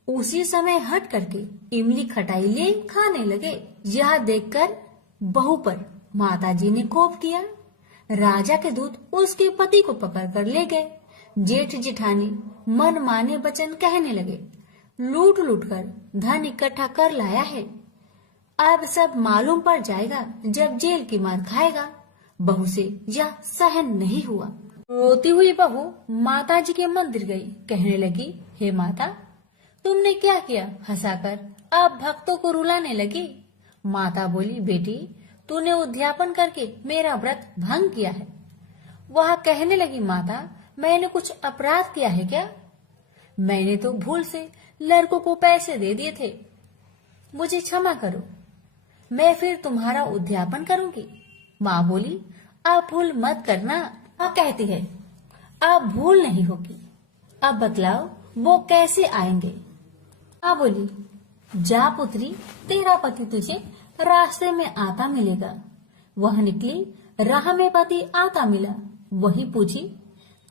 उसी समय हट करके इमली खटाई ले खाने लगे। यह देखकर बहू पर माताजी ने कोप किया। राजा के दूत उसके पति को पकड़कर ले गए। जेठ जेठानी मन माने वचन कहने लगे, लूट लूट कर धन इकट्ठा कर लाया है, अब सब मालूम पड़ जाएगा जब जेल की मार खाएगा। बहू से यह सहन नहीं हुआ। रोती हुई बहू माताजी के मंदिर गई। कहने लगी, हे माता, तुमने क्या किया? हंसाकर अब भक्तों को रुलाने लगी। माता बोली, बेटी तूने उद्यापन करके मेरा व्रत भंग किया है। वह कहने लगी, माता मैंने कुछ अपराध किया है क्या? मैंने तो भूल से लड़कों को पैसे दे दिए थे, मुझे क्षमा करो, मैं फिर तुम्हारा उद्यापन करूंगी। माँ बोली, अब भूल मत करना। अब कहती है, अब भूल नहीं होगी। अब बतलाओ वो कैसे आएंगे? माँ बोली, जा पुत्री, तेरा पति तुझे रास्ते में आता मिलेगा। वह निकली, राह में पति आता मिला। वही पूछी,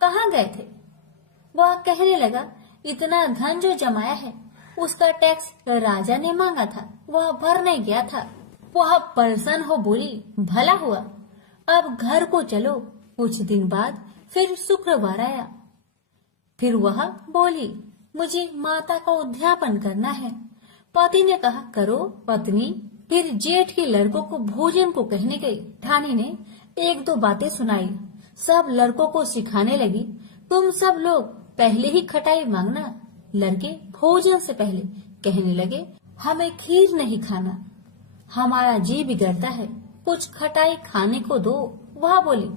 कहाँ गए थे? वह कहने लगा, इतना धन जो जमाया है उसका टैक्स राजा ने मांगा था, वह भर नहीं गया था। वह परेशान हो बोली, भला हुआ, अब घर को चलो। कुछ दिन बाद फिर शुक्रवार आया। फिर वह बोली, मुझे माता का उद्यापन करना है। पति ने कहा, करो पत्नी। फिर जेठ के लड़कों को भोजन को कहने गई। ठानी ने एक दो बातें सुनाई। सब लड़कों को सिखाने लगी, तुम सब लोग पहले ही खटाई मांगना। लड़के भोजन से पहले कहने लगे, हमें खीर नहीं खाना, हमारा जी बिगड़ता है, कुछ खटाई खाने को दो। वह बोली,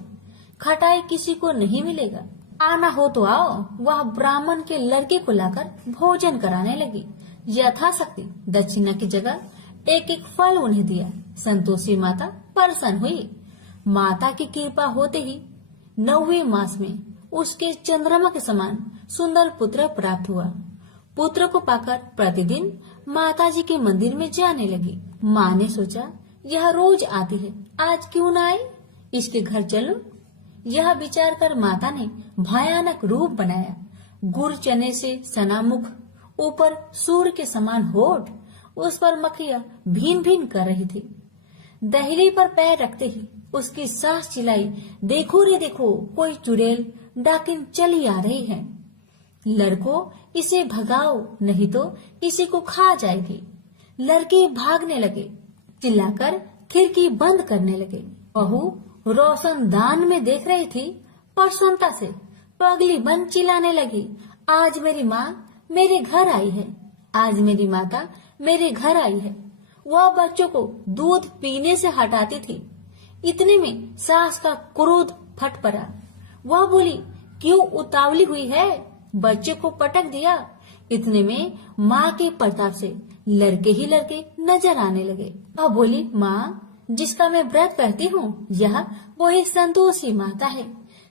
खटाई किसी को नहीं मिलेगा, आना हो तो आओ। वह ब्राह्मण के लड़के को लाकर भोजन कराने लगी। यथाशक्ति दक्षिणा की जगह एक एक फल उन्हें दिया। संतोषी माता प्रसन्न हुई। माता की कृपा होते ही 9वें मास में उसके चंद्रमा के समान सुंदर पुत्र प्राप्त हुआ। पुत्र को पाकर प्रतिदिन माताजी के मंदिर में जाने लगी। माँ ने सोचा, यह रोज आती है, आज क्यों न आई, इसके घर चलो। यह विचार कर माता ने भयानक रूप बनाया। गुड़ चने से सना मुख, ऊपर सूर्य के समान होठ, उस पर मक्खियां भीन भीन कर रही थी। दहली पर पैर रखते ही उसकी सास चिल्लाई, देखो रे देखो, कोई चुड़ैल डाकिन चली आ रही है। लड़कों, इसे भगाओ, नहीं तो किसी को खा जाएगी। लड़के भागने लगे, चिल्लाकर खिड़की बंद करने लगे। बहू रोशनदान में देख रही थी, प्रसन्नता से पगली बंद चिल्लाने लगी, आज मेरी माँ मेरे घर आई है, आज मेरी माता मेरे घर आई है। वह बच्चों को दूध पीने से हटाती थी। इतने में सास का क्रोध फट पड़ा। वह बोली, क्यों उतावली हुई है, बच्चे को पटक दिया। इतने में माँ के प्रताप से लड़के ही लड़के नजर आने लगे। वह बोली, माँ जिसका मैं व्रत करती हूँ, यह वही संतोषी माता है।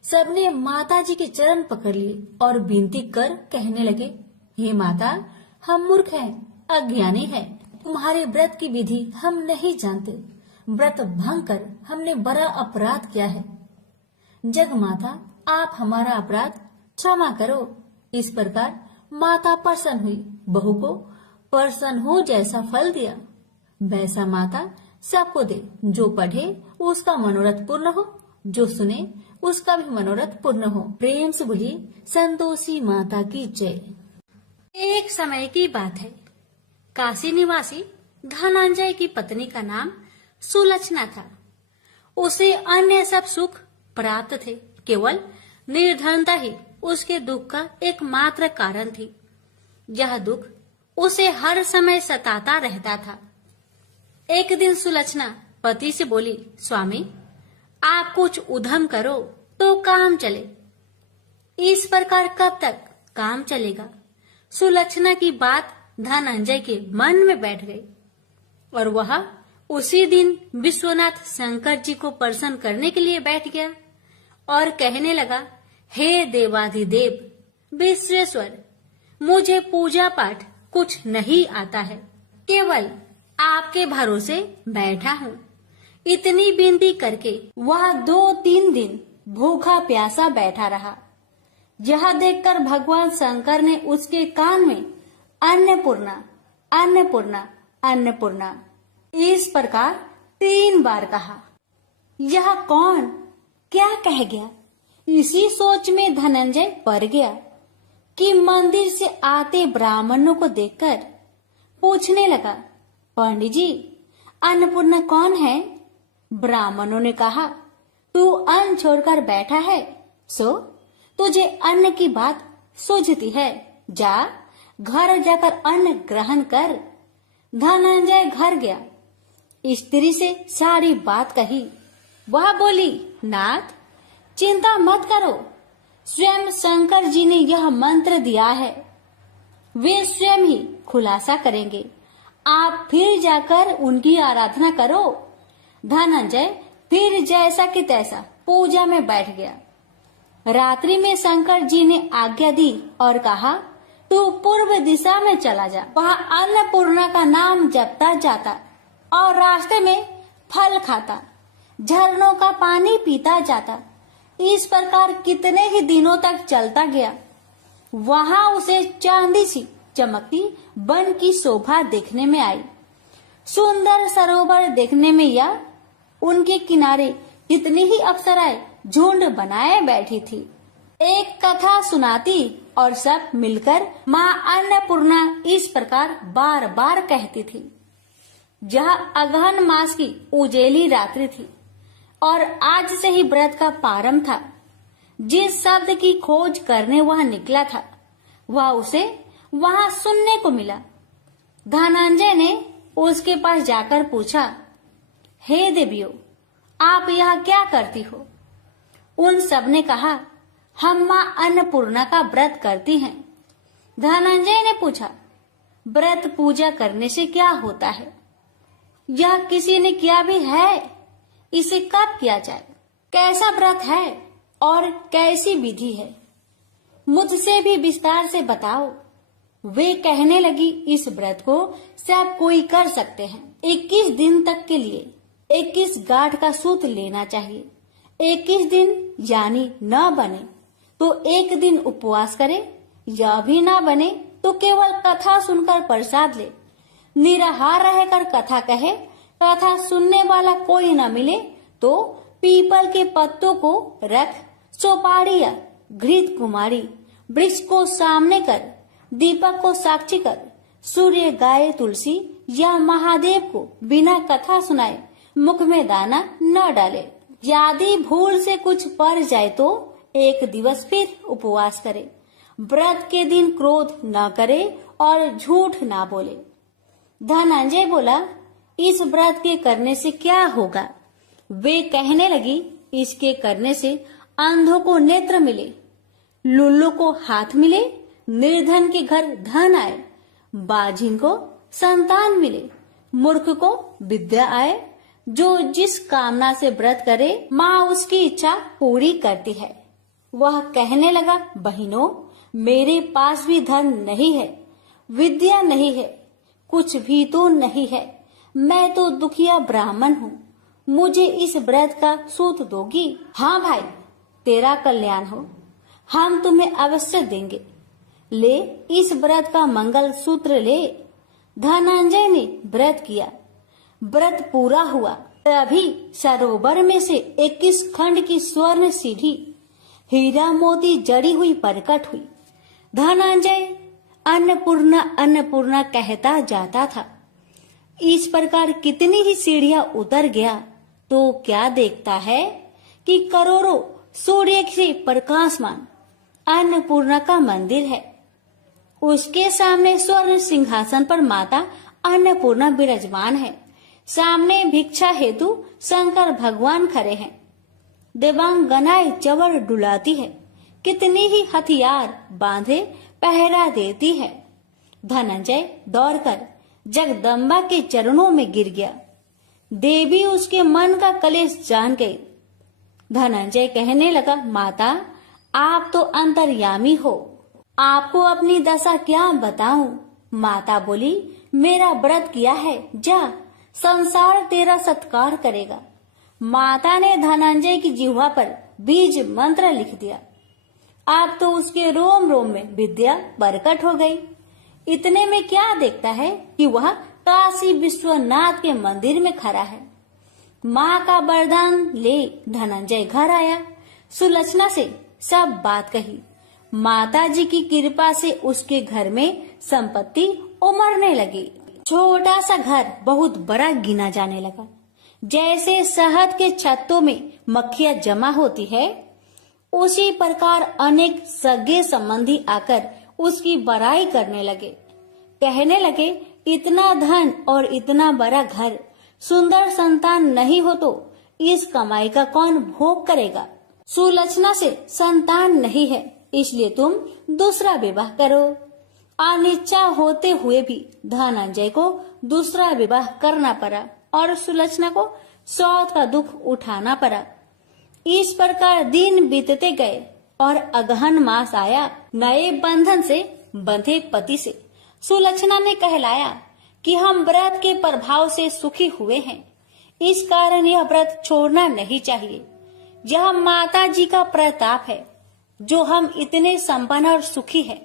सबने माता जी के चरण पकड़ लिए और विनती कर कहने लगे, हे माता, हम मूर्ख हैं, अज्ञानी हैं, तुम्हारे व्रत की विधि हम नहीं जानते। व्रत भंग कर हमने बड़ा अपराध किया है। जग माता, आप हमारा अपराध क्षमा करो। इस प्रकार माता प्रसन्न हुई। बहू को प्रसन्न हो जैसा फल दिया, वैसा माता सबको दे। जो पढ़े उसका मनोरथ पूर्ण हो, जो सुने उसका भी मनोरथ पूर्ण हो। प्रेम से बोली संतोषी माता की जय। एक समय की बात है, काशी निवासी धनंजय की पत्नी का नाम सुलक्षणा था। उसे अन्य सब सुख प्राप्त थे, केवल निर्धनता ही उसके दुख का एकमात्र कारण थी। यह दुख उसे हर समय सताता रहता था। एक दिन सुलक्षणा पति से बोली, स्वामी आप कुछ उद्यम करो तो काम चले। इस प्रकार कब तक काम चलेगा? सुलक्षणा की बात धनंजय के मन में बैठ गई और वह उसी दिन विश्वनाथ शंकर जी को प्रसन्न करने के लिए बैठ गया और कहने लगा, हे देवाधिदेव विश्वेश्वर, मुझे पूजा पाठ कुछ नहीं आता है, केवल आपके भरोसे बैठा हूँ। इतनी विनती करके वह 2-3 दिन भूखा प्यासा बैठा रहा। यह देखकर भगवान शंकर ने उसके कान में अन्नपूर्णा अन्नपूर्णा अन्नपूर्णा इस प्रकार 3 बार कहा। यह कौन क्या कह गया? इसी सोच में धनंजय पड़ गया कि मंदिर से आते ब्राह्मणों को देखकर पूछने लगा, पंडित जी अन्नपूर्णा कौन है? ब्राह्मणों ने कहा, तू अन्न छोड़कर बैठा है, सो तुझे अन्न की बात सूझती है, जा घर जाकर अन्न ग्रहण कर। धनंजय घर गया, स्त्री से सारी बात कही। वह बोली, नाथ चिंता मत करो, स्वयं शंकर जी ने यह मंत्र दिया है, वे स्वयं ही खुलासा करेंगे, आप फिर जाकर उनकी आराधना करो। धनंजय फिर जैसा कि तैसा पूजा में बैठ गया। रात्रि में शंकर जी ने आज्ञा दी और कहा, तू पूर्व दिशा में चला जा, वहाँ अन्नपूर्णा का नाम जपता जाता और रास्ते में फल खाता, झरनों का पानी पीता जाता। इस प्रकार कितने ही दिनों तक चलता गया। वहाँ उसे चांदी सी चमकती वन की शोभा देखने में आई। सुंदर सरोवर देखने में या उनके किनारे कितनी ही अप्सराएं झुंड बनाए बैठी थी। एक कथा सुनाती और सब मिलकर माँ अन्नपूर्णा इस प्रकार बार बार कहती थी। यह अगहन मास की उजेली रात्रि थी और आज से ही व्रत का प्रारंभ था। जिस शब्द की खोज करने वह निकला था वह उसे वहां सुनने को मिला। धनंजय ने उसके पास जाकर पूछा, हे देवियों, आप यहाँ क्या करती हो? उन सब ने कहा, हम माँ अन्नपूर्णा का व्रत करती हैं। धनंजय ने पूछा, व्रत पूजा करने से क्या होता है? यह किसी ने किया भी है? इसे कब किया जाए? कैसा व्रत है और कैसी विधि है? मुझसे भी विस्तार से बताओ। वे कहने लगी, इस व्रत को सब कोई कर सकते हैं। 21 दिन तक के लिए 21 गांठ का सूत लेना चाहिए। 21 दिन यानी न बने तो एक दिन उपवास करे, या भी ना बने तो केवल कथा सुनकर प्रसाद ले। निराहार रहकर कथा कहे, कथा सुनने वाला कोई न मिले तो पीपल के पत्तों को रख, सुपारी या घृत कुमारी वृक्ष को सामने कर, दीपक को साक्षी कर, सूर्य गाय तुलसी या महादेव को बिना कथा सुनाए मुख में दाना न डाले। यदि भूल से कुछ पड़ जाए तो एक दिवस फिर उपवास करे। व्रत के दिन क्रोध न करे और झूठ ना बोले। धनंजय बोला, इस व्रत के करने से क्या होगा? वे कहने लगी, इसके करने से अंधों को नेत्र मिले, लुल्लू को हाथ मिले, निर्धन के घर धन आए, बाझिन को संतान मिले, मूर्ख को विद्या आए। जो जिस कामना से व्रत करे माँ उसकी इच्छा पूरी करती है। वह कहने लगा, बहनों, मेरे पास भी धन नहीं है, विद्या नहीं है, कुछ भी तो नहीं है। मैं तो दुखिया ब्राह्मण हूँ, मुझे इस व्रत का सूत दोगी? हाँ भाई, तेरा कल्याण हो, हम तुम्हें अवश्य देंगे। ले, इस व्रत का मंगल सूत्र ले। धनंजय ने व्रत किया। व्रत पूरा हुआ तभी सरोवर में से 21 खंड की स्वर्ण सीढ़ी हीरा मोती जड़ी हुई प्रकट हुई। धनंजय अन्नपूर्णा अन्नपूर्णा कहता जाता था। इस प्रकार कितनी ही सीढ़ियां उतर गया तो क्या देखता है कि करोड़ों सूर्य से प्रकाशमान अन्नपूर्णा का मंदिर है। उसके सामने स्वर्ण सिंहासन पर माता अन्नपूर्णा विराजमान है। सामने भिक्षा हेतु शंकर भगवान खड़े हैं। देवांगनाएं चवर डुलाती है, कितनी ही हथियार बांधे पहरा देती है। धनंजय दौड़कर जगदम्बा के चरणों में गिर गया। देवी उसके मन का कलेश जान गई। धनंजय कहने लगा, माता, आप तो अंतर्यामी हो, आपको अपनी दशा क्या बताऊं? माता बोली, मेरा व्रत किया है, जा, संसार तेरा सत्कार करेगा। माता ने धनंजय की जिह्वा पर बीज मंत्र लिख दिया। अब तो उसके रोम रोम में विद्या प्रकट हो गई। इतने में क्या देखता है कि वह काशी विश्वनाथ के मंदिर में खड़ा है। माँ का वरदान ले धनंजय घर आया। सुलक्षणा से सब बात कही। माता जी की कृपा से उसके घर में संपत्ति उमड़ने लगी। छोटा सा घर बहुत बड़ा गिना जाने लगा। जैसे शहद के छत्तों में मक्खियां जमा होती है, उसी प्रकार अनेक सगे संबंधी आकर उसकी बड़ाई करने लगे। कहने लगे, इतना धन और इतना बड़ा घर, सुंदर संतान नहीं हो तो इस कमाई का कौन भोग करेगा? सुलक्षणा से संतान नहीं है, इसलिए तुम दूसरा विवाह करो। अनिच्छा होते हुए भी धनंजय को दूसरा विवाह करना पड़ा और सुलक्षणा को सौत का दुख उठाना पड़ा। इस प्रकार दिन बीतते गए और अगहन मास आया। नए बंधन से बंधे पति से सुलक्षणा ने कहलाया कि हम व्रत के प्रभाव से सुखी हुए हैं, इस कारण यह व्रत छोड़ना नहीं चाहिए। यह माता जी का प्रताप है जो हम इतने संपन्न और सुखी हैं।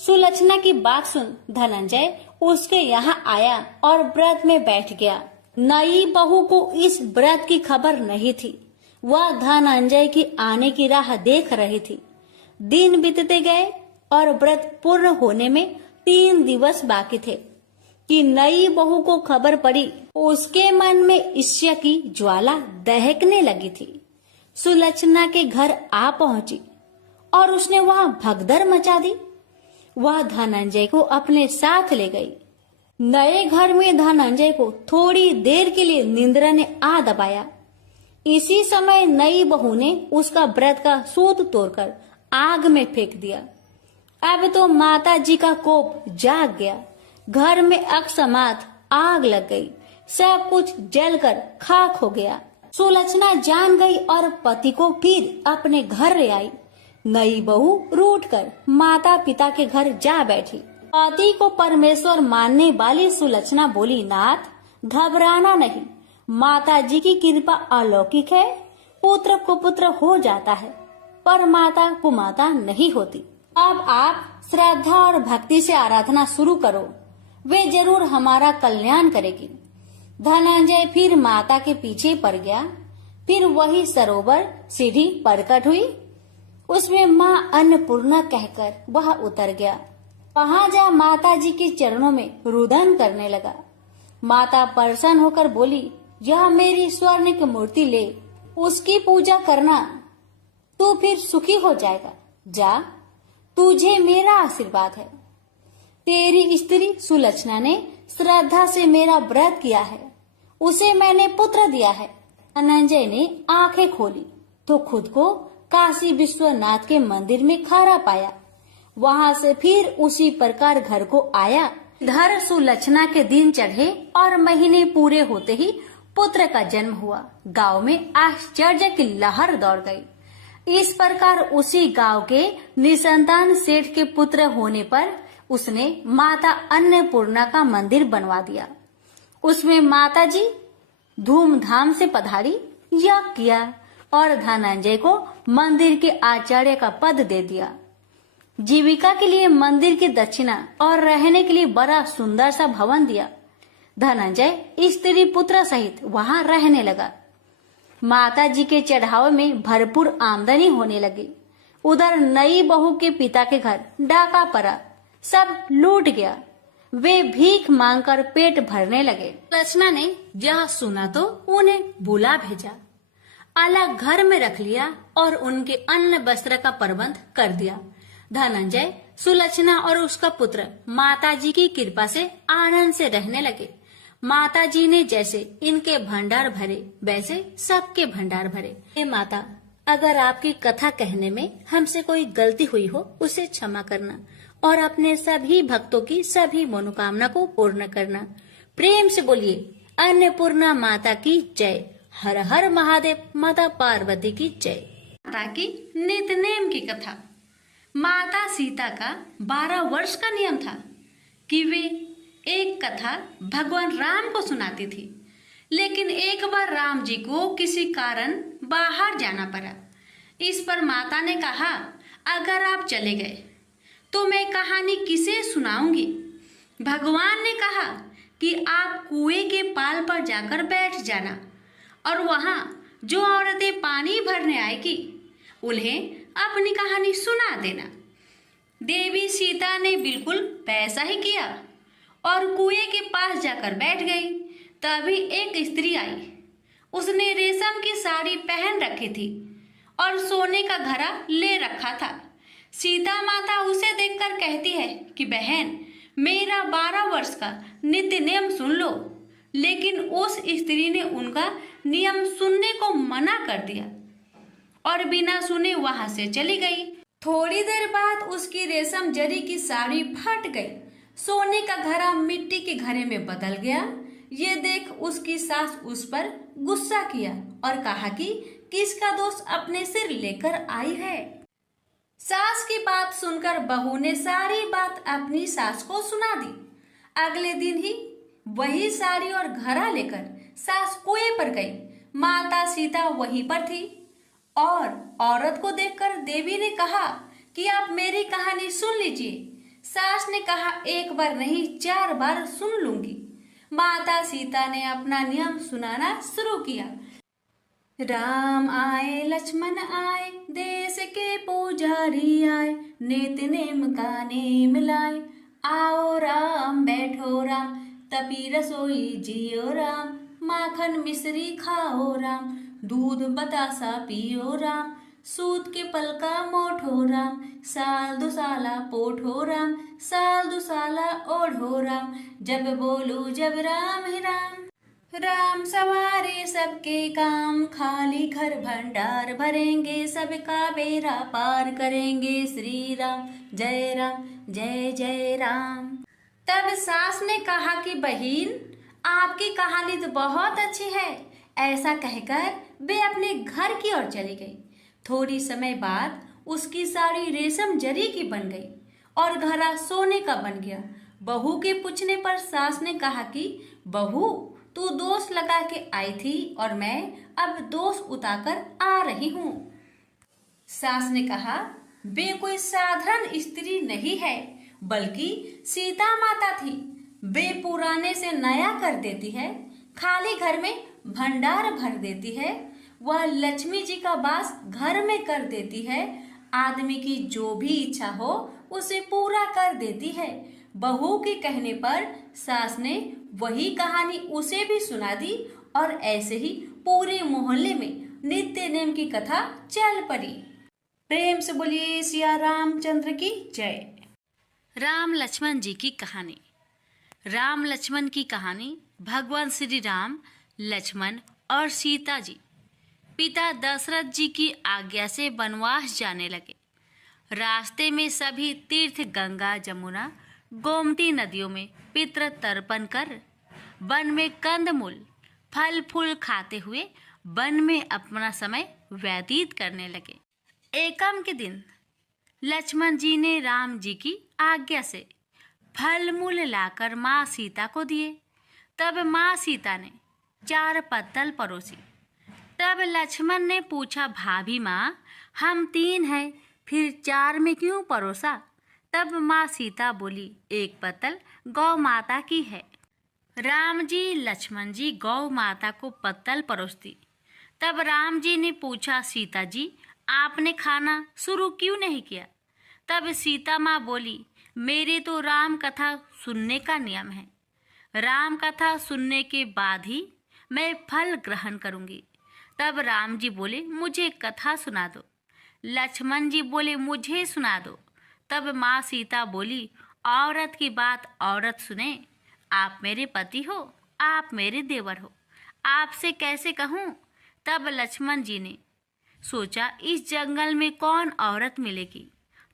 सुलक्षणा की बात सुन धनंजय उसके यहाँ आया और व्रत में बैठ गया। नई बहू को इस व्रत की खबर नहीं थी। वह धनंजय की आने की राह देख रही थी। दिन बीतते गए और व्रत पूर्ण होने में 3 दिवस बाकी थे कि नई बहू को खबर पड़ी। उसके मन में ईर्ष्या की ज्वाला दहकने लगी थी। सुलक्षणा के घर आ पहुंची और उसने वहां भगदड़ मचा दी। वह धनंजय को अपने साथ ले गई। नए घर में धनंजय को थोड़ी देर के लिए निंद्रा ने आ दबाया। इसी समय नई बहू ने उसका व्रत का सूत तोड़कर आग में फेंक दिया। अब तो माता जी का कोप जाग गया। घर में अकस्मात आग लग गई। सब कुछ जलकर खाक हो गया। सुलक्षणा जान गई और पति को फिर अपने घर ले आई। नई बहू रूठकर माता पिता के घर जा बैठी। पति को परमेश्वर मानने वाली सुलक्षणा बोली, नाथ घबराना नहीं, माता जी की कृपा अलौकिक है। पुत्र कुपुत्र हो जाता है पर माता कुमाता नहीं होती। अब आप श्रद्धा और भक्ति से आराधना शुरू करो, वे जरूर हमारा कल्याण करेगी। धनंजय फिर माता के पीछे पड़ गया। फिर वही सरोवर सीढ़ी प्रकट हुई। उसमें माँ अन्नपूर्णा कहकर वह उतर गया। वहां जा माता जी के चरणों में रुदन करने लगा। माता प्रसन्न होकर बोली, यह मेरी स्वर्ण की मूर्ति ले, उसकी पूजा करना, तू फिर सुखी हो जाएगा। जा, तुझे मेरा आशीर्वाद है। तेरी स्त्री सुलक्षणा ने श्रद्धा से मेरा व्रत किया है, उसे मैंने पुत्र दिया है। धनंजय ने आंखें खोली तो खुद को काशी विश्वनाथ के मंदिर में खड़ा पाया। वहां से फिर उसी प्रकार घर को आया। इधर सुलक्षणा के दिन चढ़े और महीने पूरे होते ही पुत्र का जन्म हुआ। गांव में आश्चर्य की लहर दौड़ गई। इस प्रकार उसी गांव के निसंतान सेठ के पुत्र होने पर उसने माता अन्नपूर्णा का मंदिर बनवा दिया। उसमें माता जी धूमधाम से पधारी, यज्ञ किया और धनंजय को मंदिर के आचार्य का पद दे दिया। जीविका के लिए मंदिर की दक्षिणा और रहने के लिए बड़ा सुंदर सा भवन दिया। धनंजय स्त्री पुत्र सहित वहां रहने लगा। माता जी के चढ़ावे में भरपूर आमदनी होने लगी। उधर नई बहू के पिता के घर डाका पड़ा, सब लूट गया। वे भीख मांगकर पेट भरने लगे। सुलक्षणा ने यह सुना तो उन्हें बुला भेजा, अलग घर में रख लिया और उनके अन्न वस्त्र का प्रबंध कर दिया। धनंजय, सुलक्षणा और उसका पुत्र माता जी की कृपा से आनंद से रहने लगे। माता जी ने जैसे इनके भंडार भरे वैसे सबके भंडार भरे। हे माता, अगर आपकी कथा कहने में हमसे कोई गलती हुई हो उसे क्षमा करना और अपने सभी भक्तों की सभी मनोकामना को पूर्ण करना। प्रेम से बोलिए अन्नपूर्णा माता की जय। हर हर महादेव। माता पार्वती की जय। माता की नित्यनेम की कथा। माता सीता का 12 वर्ष का नियम था कि वे एक कथा भगवान राम को सुनाती थी, लेकिन एक बार राम जी को किसी कारण बाहर जाना पड़ा। इस पर माता ने कहा, अगर आप चले गए तो मैं कहानी किसे सुनाऊंगी। भगवान ने कहा कि आप कुएं के पाल पर जाकर बैठ जाना और वहां जो औरतें पानी भरने आएगी उन्हें अपनी कहानी सुना देना। देवी सीता ने बिल्कुल वैसा ही किया और कुएं के पास जाकर बैठ गई। तभी एक स्त्री आई। उसने रेशम की साड़ी पहन रखी थी और सोने का घड़ा ले रखा था। सीता माता उसे देखकर कहती है कि बहन, मेरा 12 वर्ष का नित्य नियम सुन लो। लेकिन उस स्त्री ने उनका नियम सुनने को मना कर दिया और बिना सुने वहां से चली गई। थोड़ी देर बाद उसकी रेशम जरी की साड़ी फट गई। सोने का घड़ा मिट्टी के घड़े में बदल गया। ये देख उसकी सास उस पर गुस्सा किया और कहा कि किसका दोष अपने सिर लेकर आई है। सास की बात सुनकर बहू ने सारी बात अपनी सास को सुना दी। अगले दिन ही वही साड़ी और घड़ा लेकर सास कुएं पर गई। माता सीता वहीं पर थी और औरत को देखकर देवी ने कहा कि आप मेरी कहानी सुन लीजिए। सास ने कहा, एक बार नहीं 4 बार सुन लूंगी। माता सीता ने अपना नियम सुनाना शुरू किया। राम आए लक्ष्मण आए, देश के पुजारी आए, नित्य नेम का नेम लाए। आओ राम बैठो राम, तपी रसोई जियो राम। माखन मिश्री खाओ राम, दूध बतासा पियो राम। सूत के पलका मोठो राम, साल दुसाला पोठो राम। साल दुसाला ओढ़ो राम, जब बोलू जब राम ही राम। राम सवारे सबके काम, खाली घर भंडार भरेंगे। सबका बेड़ा पार करेंगे, श्री राम जय जय राम। तब सास ने कहा कि बहन, आपकी कहानी तो बहुत अच्छी है। ऐसा कहकर वे अपने घर की ओर चली गई। थोड़ी समय बाद उसकी साड़ी रेशम जरी की बन गई और घड़ा सोने का बन गया। बहू के पूछने पर सास ने कहा कि बहू, तू दोष लगा के आई थी और मैं अब दोष उतारकर आ रही हूँ। सास ने कहा, वे कोई साधारण स्त्री नहीं है, बल्कि सीता माता थी। वे पुराने से नया कर देती है, खाली घर में भंडार भर देती है। वह लक्ष्मी जी का वास घर में कर देती है। आदमी की जो भी इच्छा हो उसे पूरा कर देती है। बहू के कहने पर सास ने वही कहानी उसे भी सुना दी और ऐसे ही पूरे मोहल्ले में नित्य नेम की कथा चल पड़ी। प्रेम से बोलिए सिया रामचंद्र की जय। राम लक्ष्मण जी की कहानी। राम लक्ष्मण की कहानी भगवान श्री राम, लक्ष्मण और सीता जी पिता दशरथ जी की आज्ञा से वनवास जाने लगे। रास्ते में सभी तीर्थ गंगा, जमुना, गोमती नदियों में पितृ तर्पण कर वन में कंदमूल फल फूल खाते हुए वन में अपना समय व्यतीत करने लगे। एकम के दिन लक्ष्मण जी ने राम जी की आज्ञा से फल मूल लाकर माँ सीता को दिए। तब माँ सीता ने 4 पत्तल परोसी। तब लक्ष्मण ने पूछा, भाभी माँ, हम 3 हैं, फिर 4 में क्यों परोसा? तब माँ सीता बोली, 1 पत्तल गौ माता की है। राम जी, लक्ष्मण जी गौ माता को पत्तल परोसती। तब राम जी ने पूछा, सीता जी, आपने खाना शुरू क्यों नहीं किया? तब सीता माँ बोली, मेरे तो राम कथा सुनने का नियम है। राम कथा सुनने के बाद ही मैं फल ग्रहण करूंगी। तब राम जी बोले, मुझे कथा सुना दो। लक्ष्मण जी बोले, मुझे सुना दो। तब माँ सीता बोली, औरत की बात औरत सुने। आप मेरे पति हो, आप मेरे देवर हो, आपसे कैसे कहूँ? तब लक्ष्मण जी ने सोचा, इस जंगल में कौन औरत मिलेगी।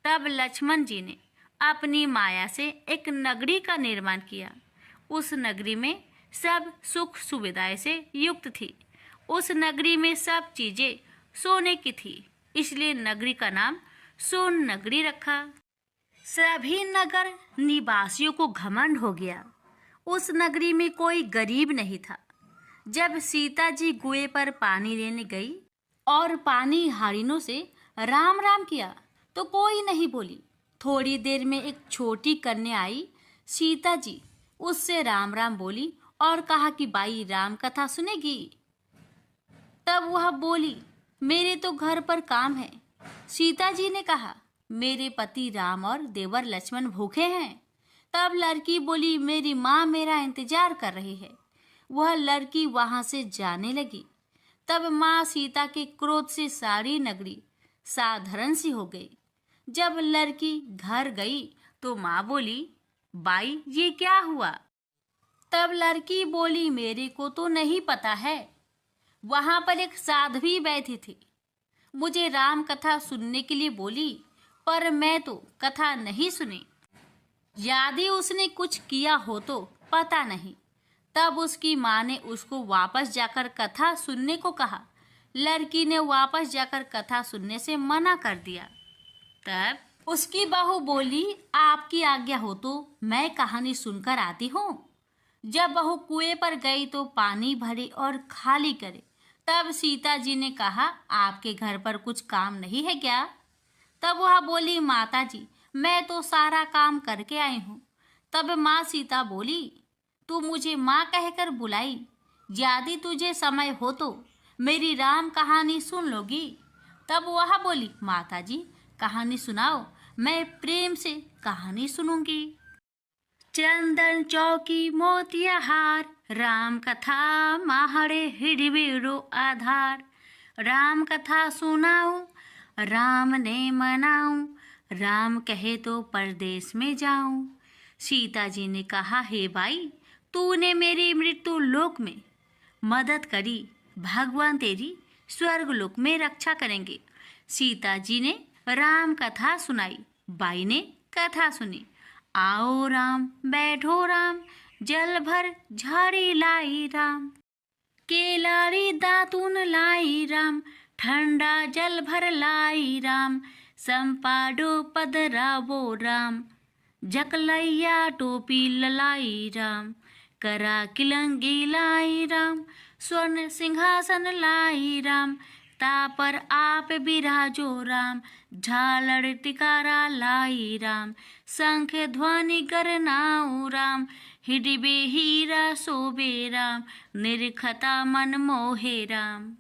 तब लक्ष्मण जी ने अपनी माया से एक नगरी का निर्माण किया। उस नगरी में सब सुख सुविधाएं से युक्त थी। उस नगरी में सब चीजें सोने की थी, इसलिए नगरी का नाम सोन नगरी रखा। सभी नगर निवासियों को घमंड हो गया। उस नगरी में कोई गरीब नहीं था। जब सीता जी कुएं पर पानी लेने गई और पानी हारिनों से राम राम किया तो कोई नहीं बोली। थोड़ी देर में एक छोटी कन्या आई। सीता जी उससे राम राम बोली और कहा कि बाई राम कथा सुनेगी। तब वह बोली, मेरे तो घर पर काम है। सीता जी ने कहा, मेरे पति राम और देवर लक्ष्मण भूखे हैं। तब लड़की बोली, मेरी माँ मेरा इंतजार कर रही है। वह लड़की वहां से जाने लगी। तब माँ सीता के क्रोध से सारी नगरी साधारण सी हो गई। जब लड़की घर गई तो माँ बोली, बाई ये क्या हुआ? तब लड़की बोली, मेरे को तो नहीं पता है। वहां पर एक साध्वी बैठी थी, मुझे राम कथा सुनने के लिए बोली, पर मैं तो कथा नहीं सुनी। यदि उसने कुछ किया हो तो पता नहीं। तब उसकी माँ ने उसको वापस जाकर कथा सुनने को कहा। लड़की ने वापस जाकर कथा सुनने से मना कर दिया। तब उसकी बहू बोली, आपकी आज्ञा हो तो मैं कहानी सुनकर आती हूँ। जब बहू कुएं पर गई तो पानी भरे और खाली करे। तब सीता जी ने कहा, आपके घर पर कुछ काम नहीं है क्या? तब वह बोली, माता जी मैं तो सारा काम करके आई हूँ। तब माँ सीता बोली, तू मुझे माँ कहकर बुलाई, यदि तुझे समय हो तो मेरी राम कहानी सुन लोगी? तब वह बोली, माता जी कहानी सुनाओ, मैं प्रेम से कहानी सुनूंगी। चंदन चौकी मोतिया हार, राम कथा माहड़े हिड़बिड़ो आधार। राम कथा सुनाऊं, राम ने मनाऊं, राम कहे तो परदेश में जाऊं। सीता जी ने कहा, हे भाई तूने मेरी मृत्यु लोक में मदद करी, भगवान तेरी स्वर्ग लोक में रक्षा करेंगे। सीता जी ने राम कथा सुनाई। बाई ने कथा सुनी। आओ राम बैठो राम, जल भर झाड़ी लाई राम। केलारी दातून लाई राम, ठंडा जल भर लाई राम। संपाडो पधरावो राम, जकलैया टोपी ललाई राम। करा किलंगी लाई राम, स्वर्ण सिंहासन लाई राम। तापर आप बिराजो राम, झालड़ टिकारा लाई राम। शंख ध्वनि गरनाऊ राम, हिडिबे हीरा शोभे राम। निरखता मन मोहे राम,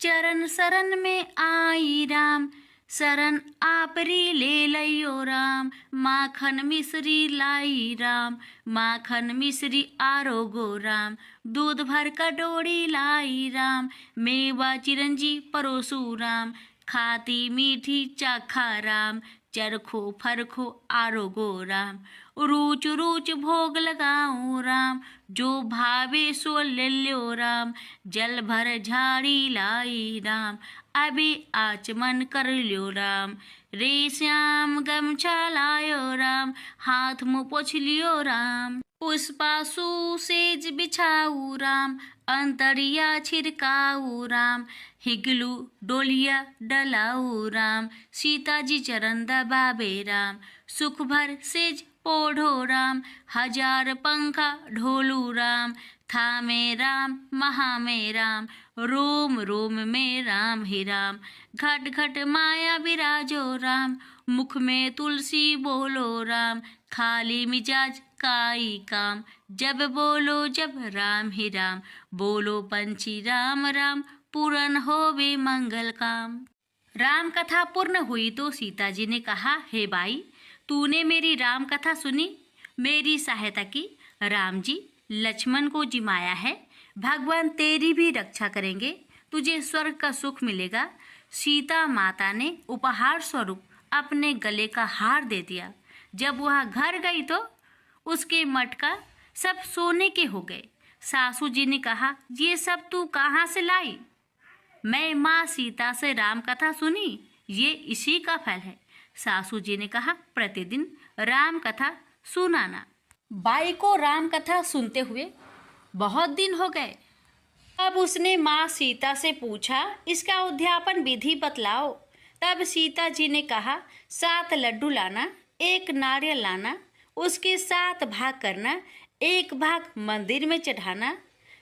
चरण शरण में आई राम। शरण आपरी ले लइयो राम, माखन मिश्री लाई राम। माखन मिश्री आरोगो राम, दूध भर कटोरी लाई राम। मेवा चिरंजी परोसू राम, खाती मीठी चाखा राम। चरखो फरखो आरोगो राम, रूच रूच भोग लगाऊं राम। जो भावे सो ले लो राम, जल भर झाड़ी लाई राम। अभी आचमन कर लो राम, रे श्याम गमछा लायो राम। हाथ मुँह पोछ लियो राम, पुष्पासु सेज बिछाऊ राम। अंतरिया छिड़काऊ राम, हिगलू डोलिया डलाऊ राम। सीता जी चरण दबावे राम, सुख भर सेज ओढ़ो राम। हजार पंखा ढोलू राम, थामे राम महा में राम। रोम रोम में राम ही राम, घट घट माया विराजो राम। मुख में तुलसी बोलो राम, खाली मिजाज काई काम। जब बोलो जब राम ही राम, बोलो पंछी राम राम। पूर्ण होवे मंगल काम। राम कथा पूर्ण हुई तो सीता जी ने कहा, हे भाई तूने मेरी राम कथा सुनी, मेरी सहायता की। राम जी लक्ष्मण को जिमाया है, भगवान तेरी भी रक्षा करेंगे, तुझे स्वर्ग का सुख मिलेगा। सीता माता ने उपहार स्वरूप अपने गले का हार दे दिया। जब वह घर गई तो उसके मटका सब सोने के हो गए। सासू जी ने कहा, ये सब तू कहाँ से लाई? मैं माँ सीता से राम कथा सुनी, ये इसी का फल है। सासू जी ने कहा, प्रतिदिन राम कथा सुनाना। बाई को राम कथा सुनते हुए बहुत दिन हो गए। अब उसने माँ सीता से पूछा, इसका उद्यापन विधि बतलाओ। तब सीता जी ने कहा, 7 लड्डू लाना, 1 नारियल लाना, उसके 7 भाग करना। 1 भाग मंदिर में चढ़ाना,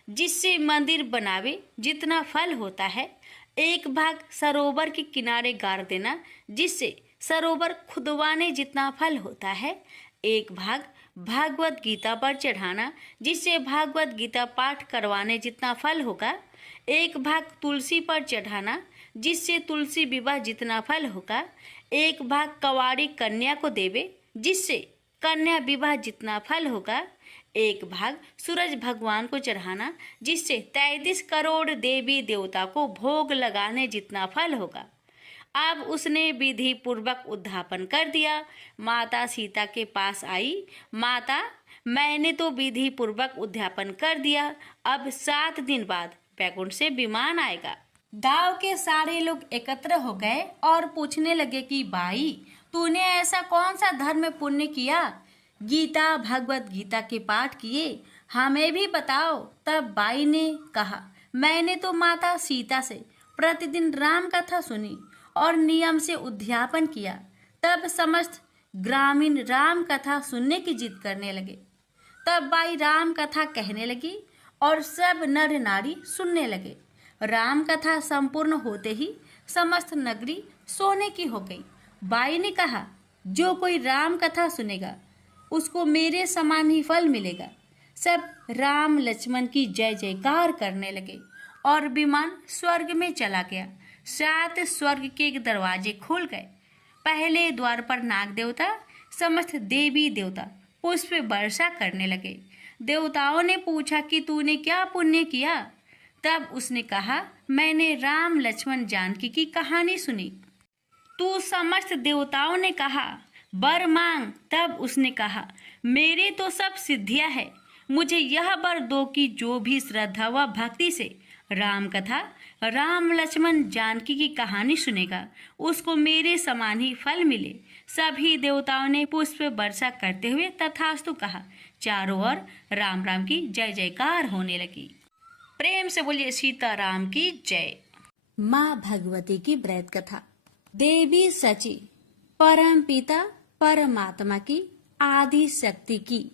जिससे मंदिर बनावे जितना फल होता है। 1 भाग सरोवर के किनारे गाड़ देना, जिससे सरोवर खुदवाने जितना फल होता है। 1 भाग भागवत गीता पर चढ़ाना, जिससे भागवत गीता पाठ करवाने जितना फल होगा। 1 भाग तुलसी पर चढ़ाना, जिससे तुलसी विवाह जितना फल होगा। 1 भाग कवाड़ी कन्या को देवे, जिससे कन्या विवाह जितना फल होगा। 1 भाग सूरज भगवान को चढ़ाना, जिससे 33 करोड़ देवी देवता को भोग लगाने जितना फल होगा। अब उसने विधि पूर्वक उद्धापन कर दिया। माता सीता के पास आई। माता, मैंने तो विधि पूर्वक उद्यापन कर दिया, अब 7 दिन बाद बैकुंठ से विमान आएगा। गांव के सारे लोग एकत्र हो गए और पूछने लगे कि बाई, तूने ऐसा कौन सा धर्म पुण्य किया? गीता, भगवत गीता के पाठ किए, हमें भी बताओ। तब बाई ने कहा, मैंने तो माता सीता से प्रतिदिन राम कथा सुनी और नियम से उद्यापन किया। तब समस्त ग्रामीण राम कथा सुनने की जिद करने लगे। तब बाई राम कथा कहने लगी और सब नर नारी सुनने लगे। राम कथा संपूर्ण होते ही समस्त नगरी सोने की हो गई। बाई ने कहा, जो कोई राम कथा सुनेगा उसको मेरे समान ही फल मिलेगा। सब राम लक्ष्मण की जय जयकार करने लगे और विमान स्वर्ग में चला गया। 7 स्वर्ग के दरवाजे खुल गए। पहले द्वार पर नाग देवता, समस्त देवी देवता पुष्प वर्षा करने लगे। देवताओं ने पूछा कि तूने क्या पुण्य किया? तब उसने कहा, मैंने राम लक्ष्मण जानकी की कहानी सुनी। तू समस्त देवताओं ने कहा, वर मांग। तब उसने कहा, मेरे तो सब सिद्धियां है, मुझे यह वर दो कि जो भी श्रद्धा व भक्ति से राम कथा, राम लक्ष्मण जानकी की कहानी सुनेगा उसको मेरे समान ही फल मिले। सभी देवताओं ने पुष्प वर्षा करते हुए तथास्तु कहा। चारों ओर राम राम की जय जयकार होने लगी। प्रेम से बोलिए सीताराम की जय। माँ भगवती की व्रत कथा। देवी सची परम पिता परमात्मा की आदि शक्ति की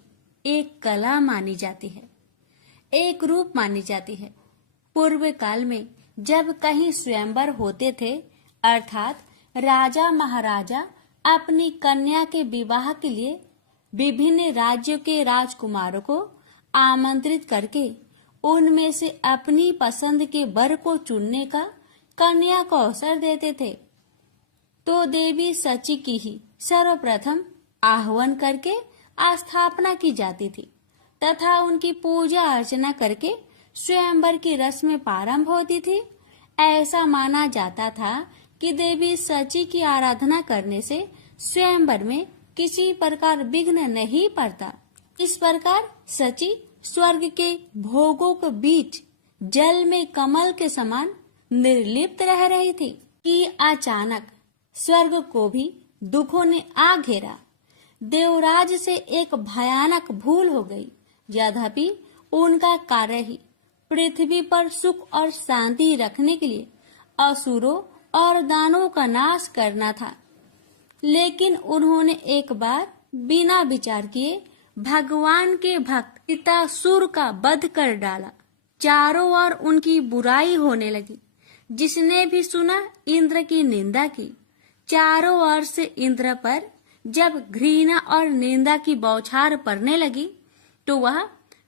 एक कला मानी जाती है, एक रूप मानी जाती है। पूर्व काल में जब कहीं स्वयंवर होते थे, अर्थात राजा महाराजा अपनी कन्या के विवाह के लिए विभिन्न राज्यों के राजकुमारों को आमंत्रित करके उनमें से अपनी पसंद के वर को चुनने का कन्या को अवसर देते थे, तो देवी सची की ही सर्वप्रथम आह्वान करके स्थापना की जाती थी तथा उनकी पूजा अर्चना करके स्वयंवर की रस्म प्रारंभ होती थी। ऐसा माना जाता था कि देवी सची की आराधना करने से स्वयंवर में किसी प्रकार विघ्न नहीं पड़ता। इस प्रकार सची स्वर्ग के भोगों के बीच जल में कमल के समान निर्लिप्त रह रही थी कि अचानक स्वर्ग को भी दुखों ने आ घेरा। देवराज से एक भयानक भूल हो गई। यद्यपि उनका कार्य ही पृथ्वी पर सुख और शांति रखने के लिए असुरों और दानवों का नाश करना था, लेकिन उन्होंने एक बार बिना विचार किए भगवान के भक्त पितासुर का वध कर डाला। चारों ओर उनकी बुराई होने लगी। जिसने भी सुना इंद्र की निंदा की। चारों ओर से इंद्र पर जब घृणा और निंदा की बौछार पड़ने लगी तो वह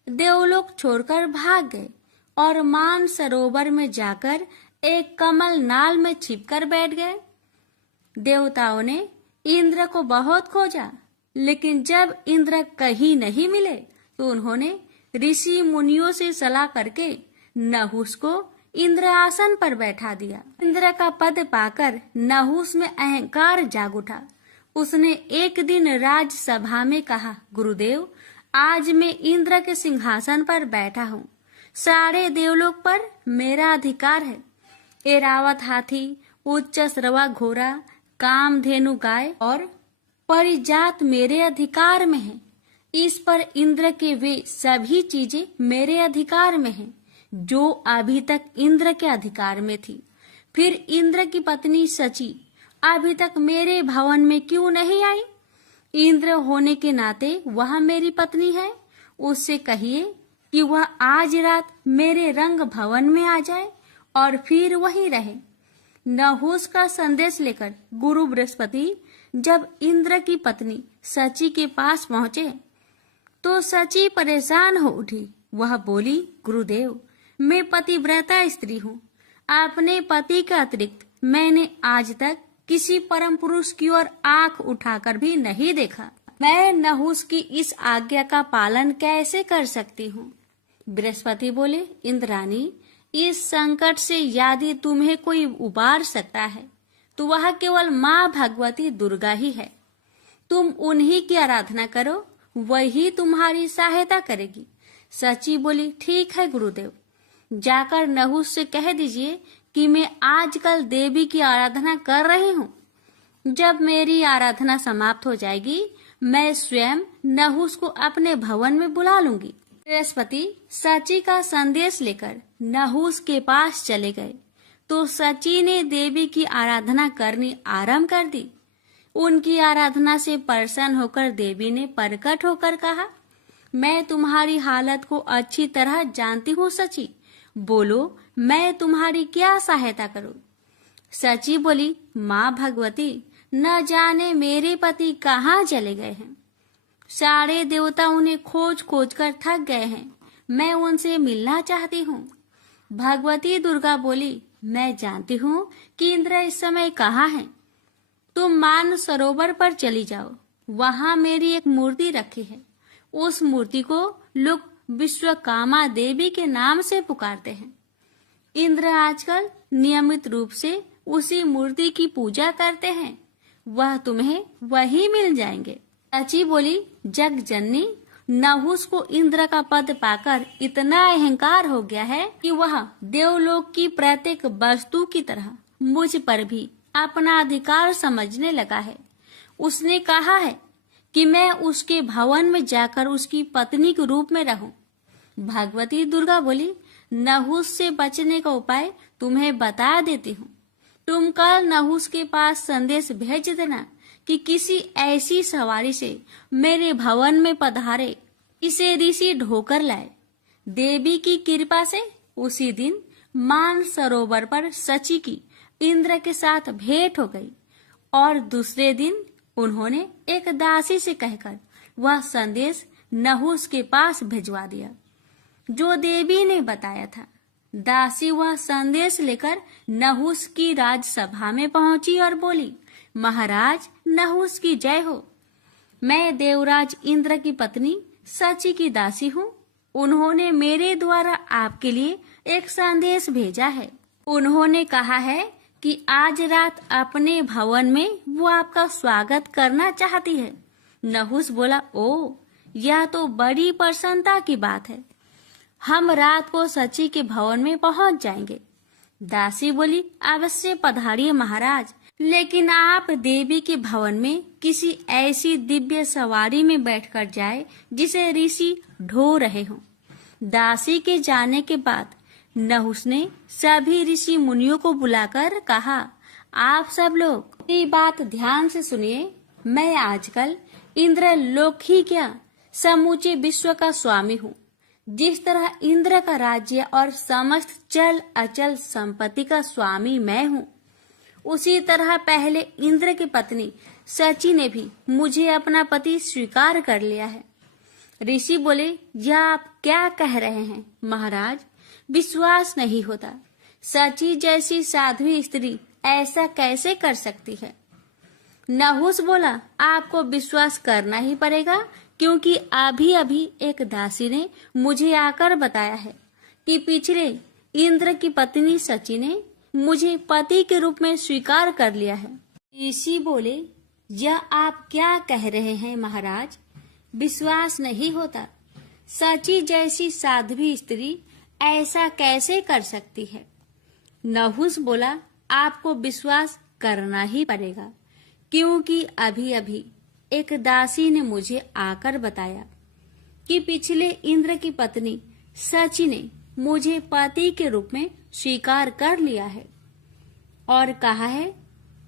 देवलोक छोड़कर भाग गए और मान सरोवर में जाकर एक कमल नाल में छिपकर बैठ गए। देवताओं ने इंद्र को बहुत खोजा, लेकिन जब इंद्र कहीं नहीं मिले तो उन्होंने ऋषि मुनियों से सलाह करके नहुस को इंद्र आसन पर बैठा दिया। इंद्र का पद पाकर नहुस में अहंकार जाग उठा। उसने एक दिन राजसभा में कहा, गुरुदेव, आज मैं इंद्र के सिंहासन पर बैठा हूँ। सारे देवलोक पर मेरा अधिकार है। एरावत हाथी, उच्च श्रवा घोड़ा, कामधेनु गाय और परिजात मेरे अधिकार में है। इस पर इंद्र के वे सभी चीजें मेरे अधिकार में हैं, जो अभी तक इंद्र के अधिकार में थी। फिर इंद्र की पत्नी सची अभी तक मेरे भवन में क्यों नहीं आई? इंद्र होने के नाते वह मेरी पत्नी है। उससे कहिए कि वह आज रात मेरे रंग भवन में आ जाए और फिर वहीं रहे। नहुस का संदेश लेकर गुरु बृहस्पति जब इंद्र की पत्नी सची के पास पहुंचे तो सची परेशान हो उठी। वह बोली, गुरुदेव, मैं पतिव्रता स्त्री हूँ। अपने पति का अतिरिक्त मैंने आज तक किसी परम पुरुष की ओर आंख उठाकर भी नहीं देखा। मैं नहुस की इस आज्ञा का पालन कैसे कर सकती हूँ? बृहस्पति बोले, इंद्राणी, इस संकट से यदि तुम्हें कोई उबार सकता है तो वह केवल माँ भगवती दुर्गा ही है। तुम उन्हीं की आराधना करो, वही तुम्हारी सहायता करेगी। सची बोली, ठीक है गुरुदेव। जाकर नहुस से कह दीजिए कि मैं आजकल देवी की आराधना कर रही हूँ। जब मेरी आराधना समाप्त हो जाएगी, मैं स्वयं नहुस को अपने भवन में बुला लूंगी। बृहस्पति सची का संदेश लेकर नहुस के पास चले गए तो सची ने देवी की आराधना करनी आरंभ कर दी। उनकी आराधना से प्रसन्न होकर देवी ने प्रकट होकर कहा, मैं तुम्हारी हालत को अच्छी तरह जानती हूँ सची, बोलो मैं तुम्हारी क्या सहायता करूँ। सची बोली, माँ भगवती, न जाने मेरे पति कहाँ चले गए हैं। सारे देवता उन्हें खोज खोज कर थक गए हैं। मैं उनसे मिलना चाहती हूँ। भगवती दुर्गा बोली, मैं जानती हूँ कि इंद्र इस समय कहाँ है। तुम मान सरोवर पर चली जाओ, वहाँ मेरी एक मूर्ति रखी है। उस मूर्ति को लोग विश्वकामा देवी के नाम से पुकारते हैं। इंद्र आजकल नियमित रूप से उसी मूर्ति की पूजा करते हैं। वह तुम्हें वही मिल जाएंगे। सची बोली, जग जननी, नहुस को इंद्र का पद पाकर इतना अहंकार हो गया है कि वह देवलोक की प्रत्येक वस्तु की तरह मुझ पर भी अपना अधिकार समझने लगा है। उसने कहा है कि मैं उसके भवन में जाकर उसकी पत्नी के रूप में रहूं। भगवती दुर्गा बोली, नहुस से बचने का उपाय तुम्हें बता देती हूँ। तुम कल नहुस के पास संदेश भेज देना कि किसी ऐसी सवारी से मेरे भवन में पधारे, इसे ऋषि ढोकर लाए। देवी की कृपा से उसी दिन मान सरोवर पर सची की इंद्र के साथ भेंट हो गई और दूसरे दिन उन्होंने एक दासी से कहकर वह संदेश नहुस के पास भिजवा दिया जो देवी ने बताया था। दासी वह संदेश लेकर नहुस की राजसभा में पहुंची और बोली, महाराज, नहुस की जय हो। मैं देवराज इंद्र की पत्नी सची की दासी हूँ। उन्होंने मेरे द्वारा आपके लिए एक संदेश भेजा है। उन्होंने कहा है कि आज रात अपने भवन में वो आपका स्वागत करना चाहती है। नहुस बोला, ओ, यह तो बड़ी प्रसन्नता की बात है। हम रात को सची के भवन में पहुंच जाएंगे। दासी बोली, अवश्य पधारिए महाराज, लेकिन आप देवी के भवन में किसी ऐसी दिव्य सवारी में बैठकर जाए जिसे ऋषि ढो रहे हों। दासी के जाने के बाद नहुस ने सभी ऋषि मुनियों को बुलाकर कहा, आप सब लोग मेरी बात ध्यान से सुनिए। मैं आजकल इंद्र लोक ही क्या, समूचे विश्व का स्वामी हूँ। जिस तरह इंद्र का राज्य और समस्त चल अचल संपत्ति का स्वामी मैं हूँ, उसी तरह पहले इंद्र की पत्नी सची ने भी मुझे अपना पति स्वीकार कर लिया है। ऋषि बोले, यह आप क्या कह रहे हैं महाराज? विश्वास नहीं होता। सची जैसी साध्वी स्त्री ऐसा कैसे कर सकती है? नहुस बोला, आपको विश्वास करना ही पड़ेगा, क्योंकि अभी अभी एक दासी ने मुझे आकर बताया है कि पिछले इंद्र की पत्नी सची ने मुझे पति के रूप में स्वीकार कर लिया है। ऋषि बोले, यह आप क्या कह रहे हैं महाराज? विश्वास नहीं होता। सची जैसी साध्वी स्त्री ऐसा कैसे कर सकती है? नहुस बोला, आपको विश्वास करना ही पड़ेगा, क्योंकि अभी अभी एक दासी ने मुझे आकर बताया कि पिछले इंद्र की पत्नी सची ने मुझे पति के रूप में स्वीकार कर लिया है और कहा है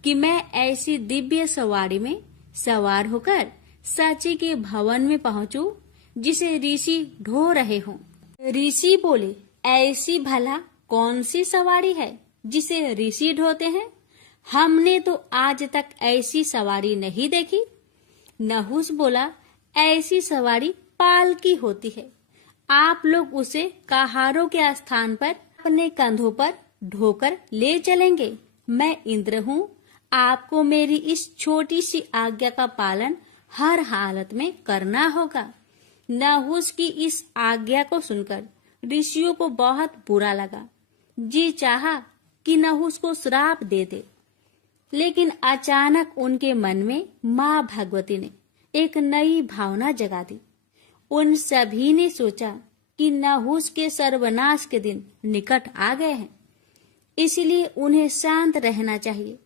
कि मैं ऐसी दिव्य सवारी में सवार होकर सची के भवन में पहुंचूं जिसे ऋषि ढो रहे हों। ऋषि बोले, ऐसी भला कौन सी सवारी है जिसे ऋषि ढोते हैं? हमने तो आज तक ऐसी सवारी नहीं देखी। नहुस बोला, ऐसी सवारी पालकी होती है। आप लोग उसे कहारों के स्थान पर अपने कंधों पर ढोकर ले चलेंगे। मैं इंद्र हूँ, आपको मेरी इस छोटी सी आज्ञा का पालन हर हालत में करना होगा। नहुस की इस आज्ञा को सुनकर ऋषियों को बहुत बुरा लगा। जी चाहा कि नहुस को श्राप दे दे। लेकिन अचानक उनके मन में माँ भगवती ने एक नई भावना जगा दी। उन सभी ने सोचा कि नहुस के सर्वनाश के दिन निकट आ गए हैं, इसलिए उन्हें शांत रहना चाहिए।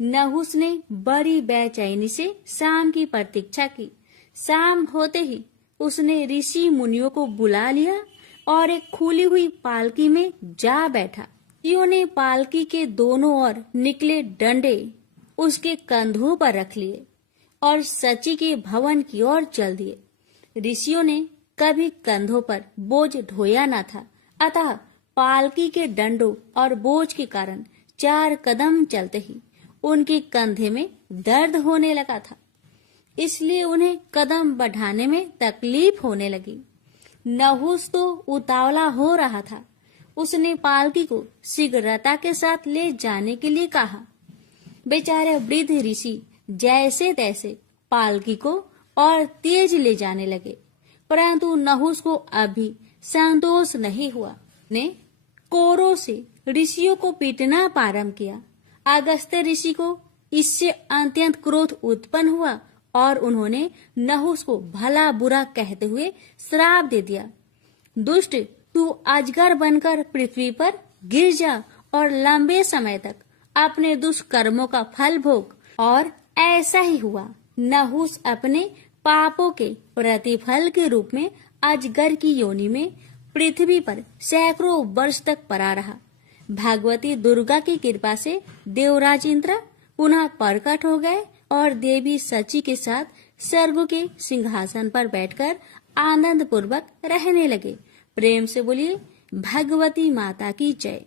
नहुस ने बड़ी बेचैनी से शाम की प्रतीक्षा की। शाम होते ही उसने ऋषि मुनियों को बुला लिया और एक खुली हुई पालकी में जा बैठा। ऋषियों ने पालकी के दोनों ओर निकले डंडे उसके कंधों पर रख लिए और सची के भवन की ओर चल दिए। ऋषियों ने कभी कंधों पर बोझ ढोया न था, अतः पालकी के डंडों और बोझ के कारण 4 कदम चलते ही उनके कंधे में दर्द होने लगा था, इसलिए उन्हें कदम बढ़ाने में तकलीफ होने लगी। नहुस तो उतावला हो रहा था। उसने पालकी को शीघ्रता के साथ ले जाने के लिए कहा। बेचारे वृद्ध ऋषि जैसे तैसे पालकी को और तेज ले जाने लगे, परंतु नहुस को अभी संतोष नहीं हुआ। ने कोरों से ऋषियों को पीटना प्रारंभ किया। अगस्त्य ऋषि को इससे अत्यंत क्रोध उत्पन्न हुआ और उन्होंने नहुस को भला बुरा कहते हुए श्राप दे दिया। दुष्ट, तू अजगर बनकर पृथ्वी पर गिर जा और लंबे समय तक अपने दुष्कर्मों का फल भोग। और ऐसा ही हुआ। नहुस अपने पापों के प्रतिफल के रूप में अजगर की योनि में पृथ्वी पर सैकड़ों वर्ष तक पड़ा रहा। भगवती दुर्गा की कृपा से देवराज इंद्र पुनः प्रकट हो गए और देवी सची के साथ स्वर्ग के सिंहासन पर बैठकर आनंद पूर्वक रहने लगे। प्रेम से बोलिए भगवती माता की जय।